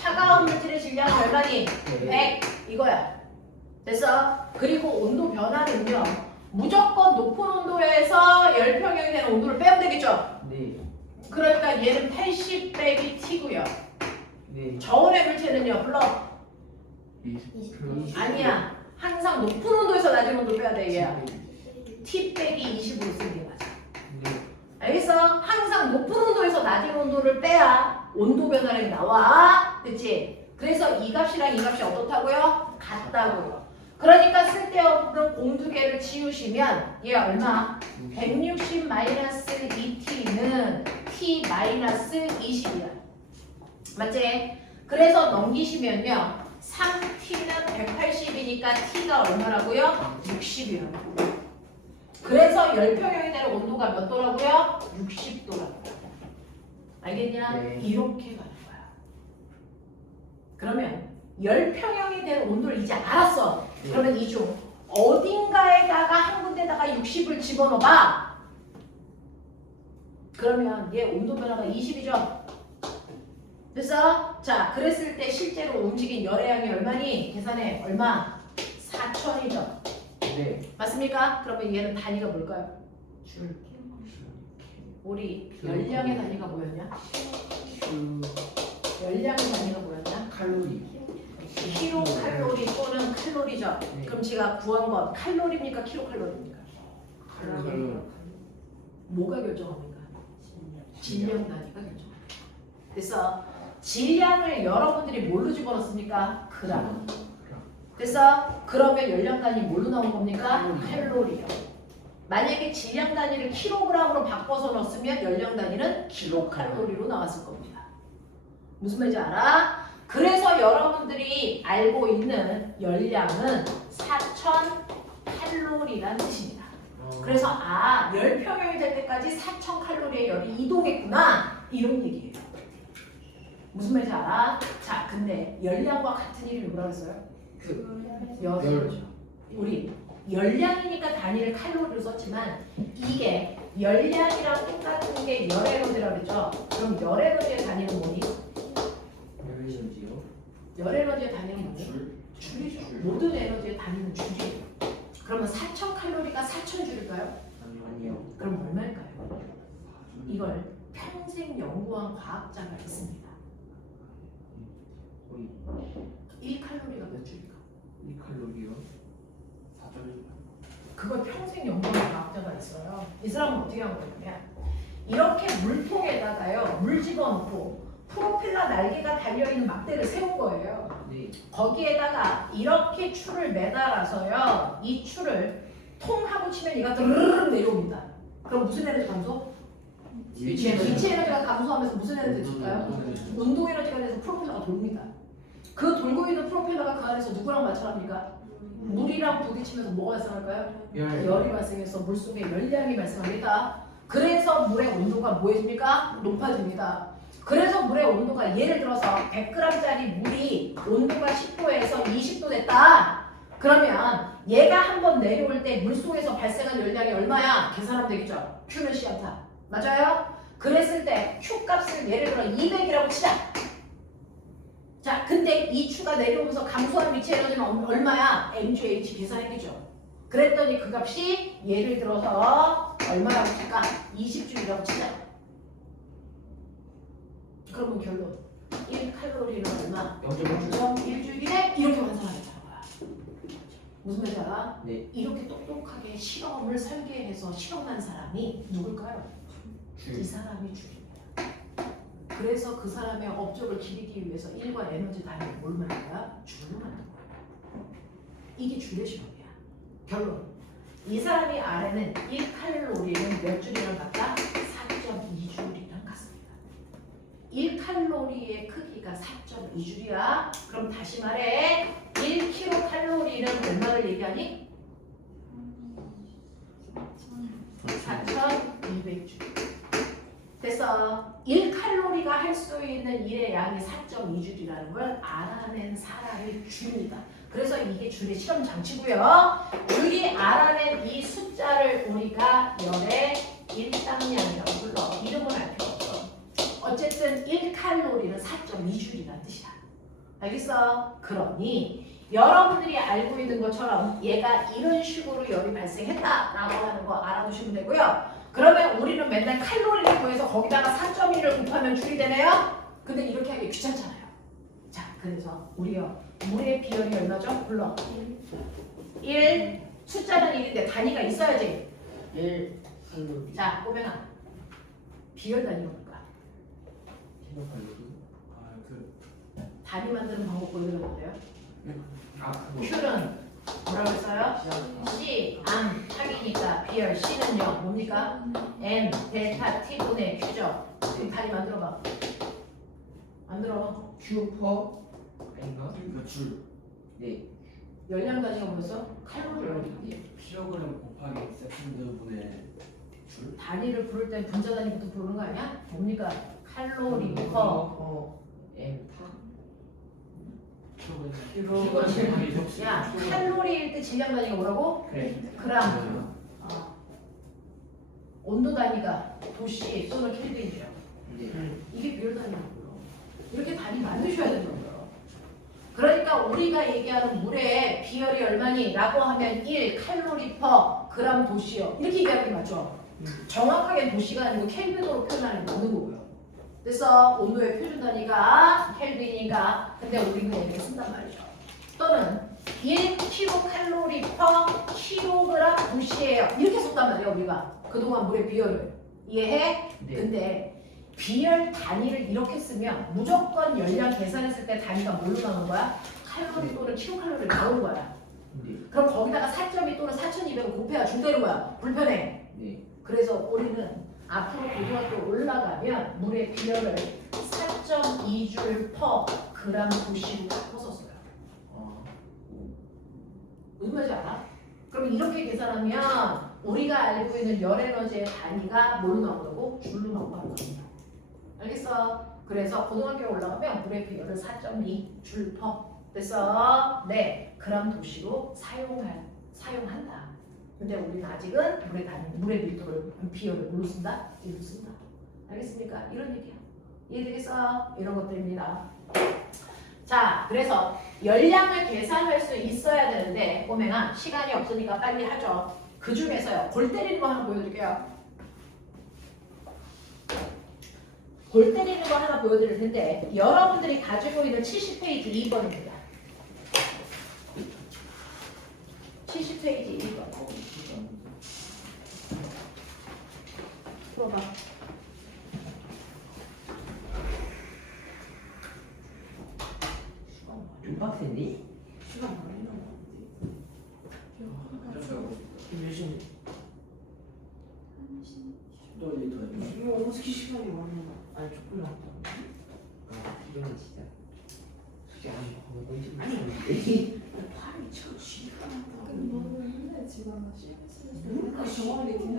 차가운 물질의 질량은 얼마니? 100. 이거야. 됐어? 그리고 온도 변화는요. 무조건 높은 온도에서 열평형이 되는 온도를 빼면 되겠죠? 네. 그러니까 얘는 80 빼기 T고요. 네. 저온의 물체는요. 불러. 20. 아니야. 항상 높은 온도에서 낮은 온도 빼야 돼. 얘야. T 빼기 20으로 쓰는 게 맞아. 네. 알겠어? 항상 높은 온도에서 낮은 온도를 빼야 온도 변화량이 나와. 됐지? 그래서 이 값이랑 이 값이 어떻다고요? 같다고요. 그러니까 쓸데없는 공두개를 지우시면 얘 얼마? 160 마이너스 2t는 t 마이너스 20이야. 맞지? 그래서 넘기시면요. 3t는 180이니까 t가 얼마라고요? 60이라고. 그래서 열평형이 되는 온도가 몇 도라고요? 60도라고요. 알겠냐? 네. 이렇게 가는 거야. 그러면 열평형이 되는 온도를 이제 알았어. 네. 그러면 이 중 어딘가에다가 한 군데다가 60을 집어넣어봐. 그러면 얘 온도 변화가 20이죠? 됐어? 자, 그랬을 때 실제로 움직인 열의 양이 얼마니? 계산해. 얼마? 4,000이죠. 네. 맞습니까? 그러면 얘는 단위가 뭘까요? 줄. 우리 열량의 단위가 뭐였냐? 열량의 단위가 뭐였냐? 칼로리. 킬로칼로리 또는 칼로리죠. 네. 그럼 제가 구한 건 칼로리입니까? 킬로칼로리입니까? 칼로리. 뭐가 결정합니까? 질량 단위가 결정합니다. 그래서 질량을 여러분들이 뭘로 집어넣습니까? 그람. 됐어? 그러면 열량 단위 뭘로 나온 겁니까? 칼로리요. 만약에 질량 단위를 킬로그램으로 바꿔서 넣었으면 열량 단위는 킬로칼로리로 나왔을 겁니다. 무슨 말인지 알아? 그래서 여러분들이 알고 있는 열량은 4,000칼로리라는 뜻입니다. 그래서 열평형이 될 때까지 4,000칼로리의 열이 이동했구나 이런 얘기예요. 무슨 말인지 알아? 자, 근데 열량과 같은 이름이 뭐라고 했어요? 열이죠. 우리 열량이니까 단위를 칼로리로 썼지만 이게 열량이랑 똑같은 게 열에너지라고 그랬죠? 그럼 열에너지의 단위는 뭐니? 열에너지요? 열에너지의 단위는 뭐니? 줄이죠. 모든 에너지의 단위는 줄이에요. 그러면 4,000칼로리가 4,000줄일까요? 아니요. 그럼 얼마일까요? 이걸 평생 연구한 과학자가 있습니다. 1칼로리가 몇 줄일까? 2칼로리요? 4절. 그걸 평생 연구한 과학자가 있어요. 이 사람은 어떻게 한 거냐면 이렇게 물통에다가요 물 집어넣고 프로펠러 날개가 달려있는 막대를 세운 거예요. 네. 거기에다가 이렇게 줄을 매달아서요 이 줄을 통하고 치면 얘가 드르르 내려옵니다. 그럼 무슨 에너지 감소? 위치 기체 에너지가 감소하면서 무슨 에너지 줄까요? 운동 에너지가 돼서 프로펠러가 돕니다. 그 돌고 있는 프로펠러가 그 안에서 누구랑 마찰합니까? 물이랑 부딪히면서 뭐가 발생할까요? 열이 발생해서 물속에 열량이 발생합니다. 그래서 물의 온도가 뭐해집니까? 높아집니다. 그래서 물의 온도가 예를 들어서 100g짜리 물이 온도가 10도에서 20도 됐다. 그러면 얘가 한번 내려올 때 물속에서 발생한 열량이 얼마야? 계산하면 되겠죠? Q는 C한타. 맞아요? 그랬을 때 Q 값을 예를 들어 200이라고 치자. 자, 근데 이 Q가 내려오면서 감소한 위치 에너지는 얼마야? mgh 계산했겠죠? 그랬더니 그 값이 예를 들어서 얼마라고 칠까? 20줄이라고 치자. 그러면 결론 1칼로리는 얼마? 0.1줄이네? 이렇게 환산하겠다는 거야. 무슨 말인지 알아? 네. 이렇게 똑똑하게 실험을 설계해서 실험한 사람이 누굴까요? 이 사람이 줄입니다. 그래서 그 사람의 업적을 기리기 위해서 일과 에너지 단위를 뭘 만든 거야? 줄로 만든 거야. 이게 줄의 실험이야. 결론. 이 사람이 아래는 1칼로리는 몇 줄이랑 같다? 4.2줄이랑 같습니다. 1칼로리의 크기가 4.2줄이야. 그럼 다시 말해. 1kcal는 얼마를 얘기하니? 4,200줄. 됐어. 1칼로리가 할 수 있는 일의 양이 4.2줄이라는 걸 알아낸 사람이 줄입니다. 그래서 이게 줄의 실험 장치고요. 줄이 알아낸 이 숫자를 우리가 열의 일당량이라고 불러. 이름은 알 필요 없어. 어쨌든 1칼로리는 4.2줄이라는 뜻이야. 알겠어? 그러니 여러분들이 알고 있는 것처럼 얘가 이런 식으로 열이 발생했다라고 하는 거 알아두시면 되고요. 그러면 우리는 맨날 칼로리를 구해서 거기다가 4.1을 곱하면 줄이 되네요? 근데 이렇게 하기 귀찮잖아요. 자, 그래서 우리요. 물의 비열이 얼마죠? 불러. 1. 숫자는 1인데 단위가 있어야지. 칼로리. 자, 꼬맹아. 비열 단위가 뭘까? 킬로칼로리. 단위 만드는 방법 보여드려도 돼요? 아 그거. Q는 뭐라고 했어요? C, 암, 합이니까 비열, C는요, 뭡니까? N, 델타, T분의 Q죠. 그럼 단위 만들어봐. 만들어. 큐퍼. 아닌가? 그러니까 줄 네. 열량 단위가 뭐였어? 칼로리. 킬로그램 곱하기 세컨드분의 줄? 단위를 부를 땐 분자 단위부터 부르는 거 아니야? 뭡니까? 칼로리 퍼. M 타. 킬로그램 야, 칼로리일 때 질량 단위가 뭐라고? 그래. 그람. 온도 단위가 도시 또는 켈빈이에요. 네. 이게 비열 단위고요. 이렇게 단위 만드셔야 되는 거예요. 그러니까 우리가 얘기하는 물의 비열이 얼마니? 라고 하면 1 칼로리 퍼 그람 도시요. 이렇게 얘기하는 게 맞죠? 정확하게 도시가 아니고 켈빈으로 표현하는 게 맞는 거고요. 그래서 온도의 표준 단위가 켈빈이니까 근데 우리는 이렇게 쓴단 말이죠. 또는 1 킬로칼로리 퍼 킬로그램 도시예요. 이렇게 썼단 말이에요. 우리가 그동안 물의 비열을. 이해해? 네. 근데 비열 단위를 이렇게 쓰면 무조건 열량 계산했을 때 단위가 뭘로 나오는 거야? 칼로리 또는 킬로칼로리로 나오는 거야. 네. 그럼 거기다가 4.2 또는 4,200을 곱해야 준다는 거야. 불편해. 네. 그래서 우리는 앞으로 고등학교 올라가면 물의 비열을 4.2줄 퍼 그람 도시로 바꿔서 써요. 무슨 말인지 알아? 그럼 이렇게 계산하면 우리가 알고 있는 열 에너지의 단위가 뭘로 나온다고? 줄로 나온다는 겁니다. 알겠어? 그래서 고등학교에 올라가면 물의 비열을 4.2 줄 퍼. 그래서 네 그람 도시로 사용한다. 근데 우리는 아직은 물의 밀도를 비열을 뭘로 쓴다? 이로 쓴다. 알겠습니까? 이런 얘기야. 이해되겠어? 이런 것들입니다. 자, 그래서 열량을 계산할 수 있어야 되는데 꼬맹아 시간이 없으니까 빨리 하죠. 그 중에서요 골 때리는 거 하나 보여드릴게요. 골 때리는 거 하나 보여드릴 텐데 여러분들이 가지고 있는 70페이지 2번입니다. 70페이지 2번. 풀어봐. 좀 빡센데? 시간 많이 남았는데. 몇 시니? 킬로리 더 이거 어떻게 시간이 많이 남아? 아니 조금 남았다. 아 이거는 진짜. 솔직히 안 먹고 싶은 아니. 팔이 저 지금. 너는 맨날 집안가 실수했어. 누가 정원이 그냥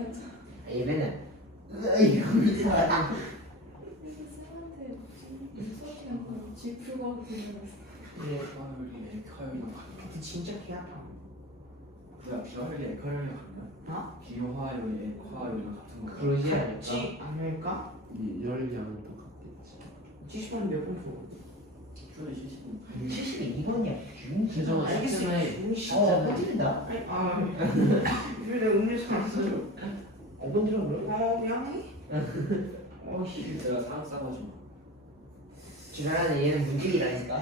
얘는 이러면서 하는. 그래서 쌤한테 수업이랑 집 풀고 하고 그러면서 네. 비화혈이 에카혈이랑 같나? 그 진짜 개 아파. 뭐야 비화혈이 에카혈이랑 같냐? 어? 비화혈이 에카혈이랑 같은 거 그러지 않을까? 같이 아닐까? 열량은 똑같겠지. 70번 몇번 줘? 킬로리 70분 72번이야. 진정아 알겠어. 시간에 어디다? 아, 이거 내가 음료수 안 써요. 어번 들어 그래? 미안해. 어씨. 내가 사람 싸가지고 지랄하는 얘는 문제이라니까.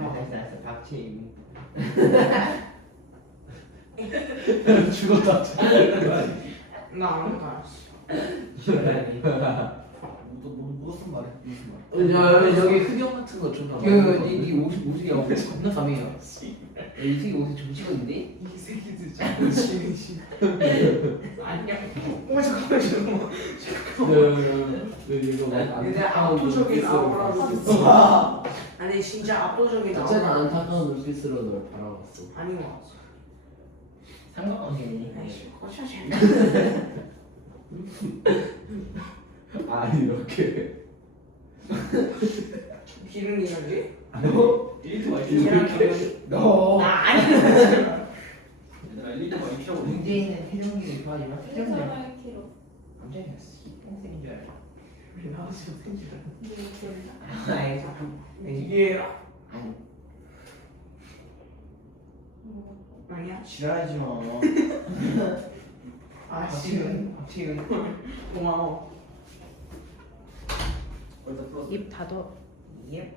알았어. 박채임. 죽었다. 나안 가. 지랄하니. 무슨 말이야? 무슨 말? 야 여기 흑영 같은 거 존나 많아. 니 옷이야. 겁나 감해요. 이 새끼 옷이 좀 찍었는데? 이 새끼들 자꾸 지내시. 아니야. 잠깐만. 이거 근데 압도적인 아우라로. 아니 진짜 압도적인 어쨌든 아우라. 안타까운 눈빛으로 널 바라봤어. 아닌 것 같아. 상관없네. 아이씨, 거샤샤. 아 이렇게. 기름이야지? 너? 1리터가 기름 2kg 기름. 너. 나 아니야. 얘들아 1리터가 2kg 문제 있는 회전기를 좋아하지만 회전기 1kg. 갑자기 똥생인 줄 알아. 우리 나와서 팬줄 알아. 근데 이거 아이 자꾸. 이게 아니 아니야? 지랄하지 마. 아 지금 박채임. 고마워. 거기다 풀었어 입 닫어. 예.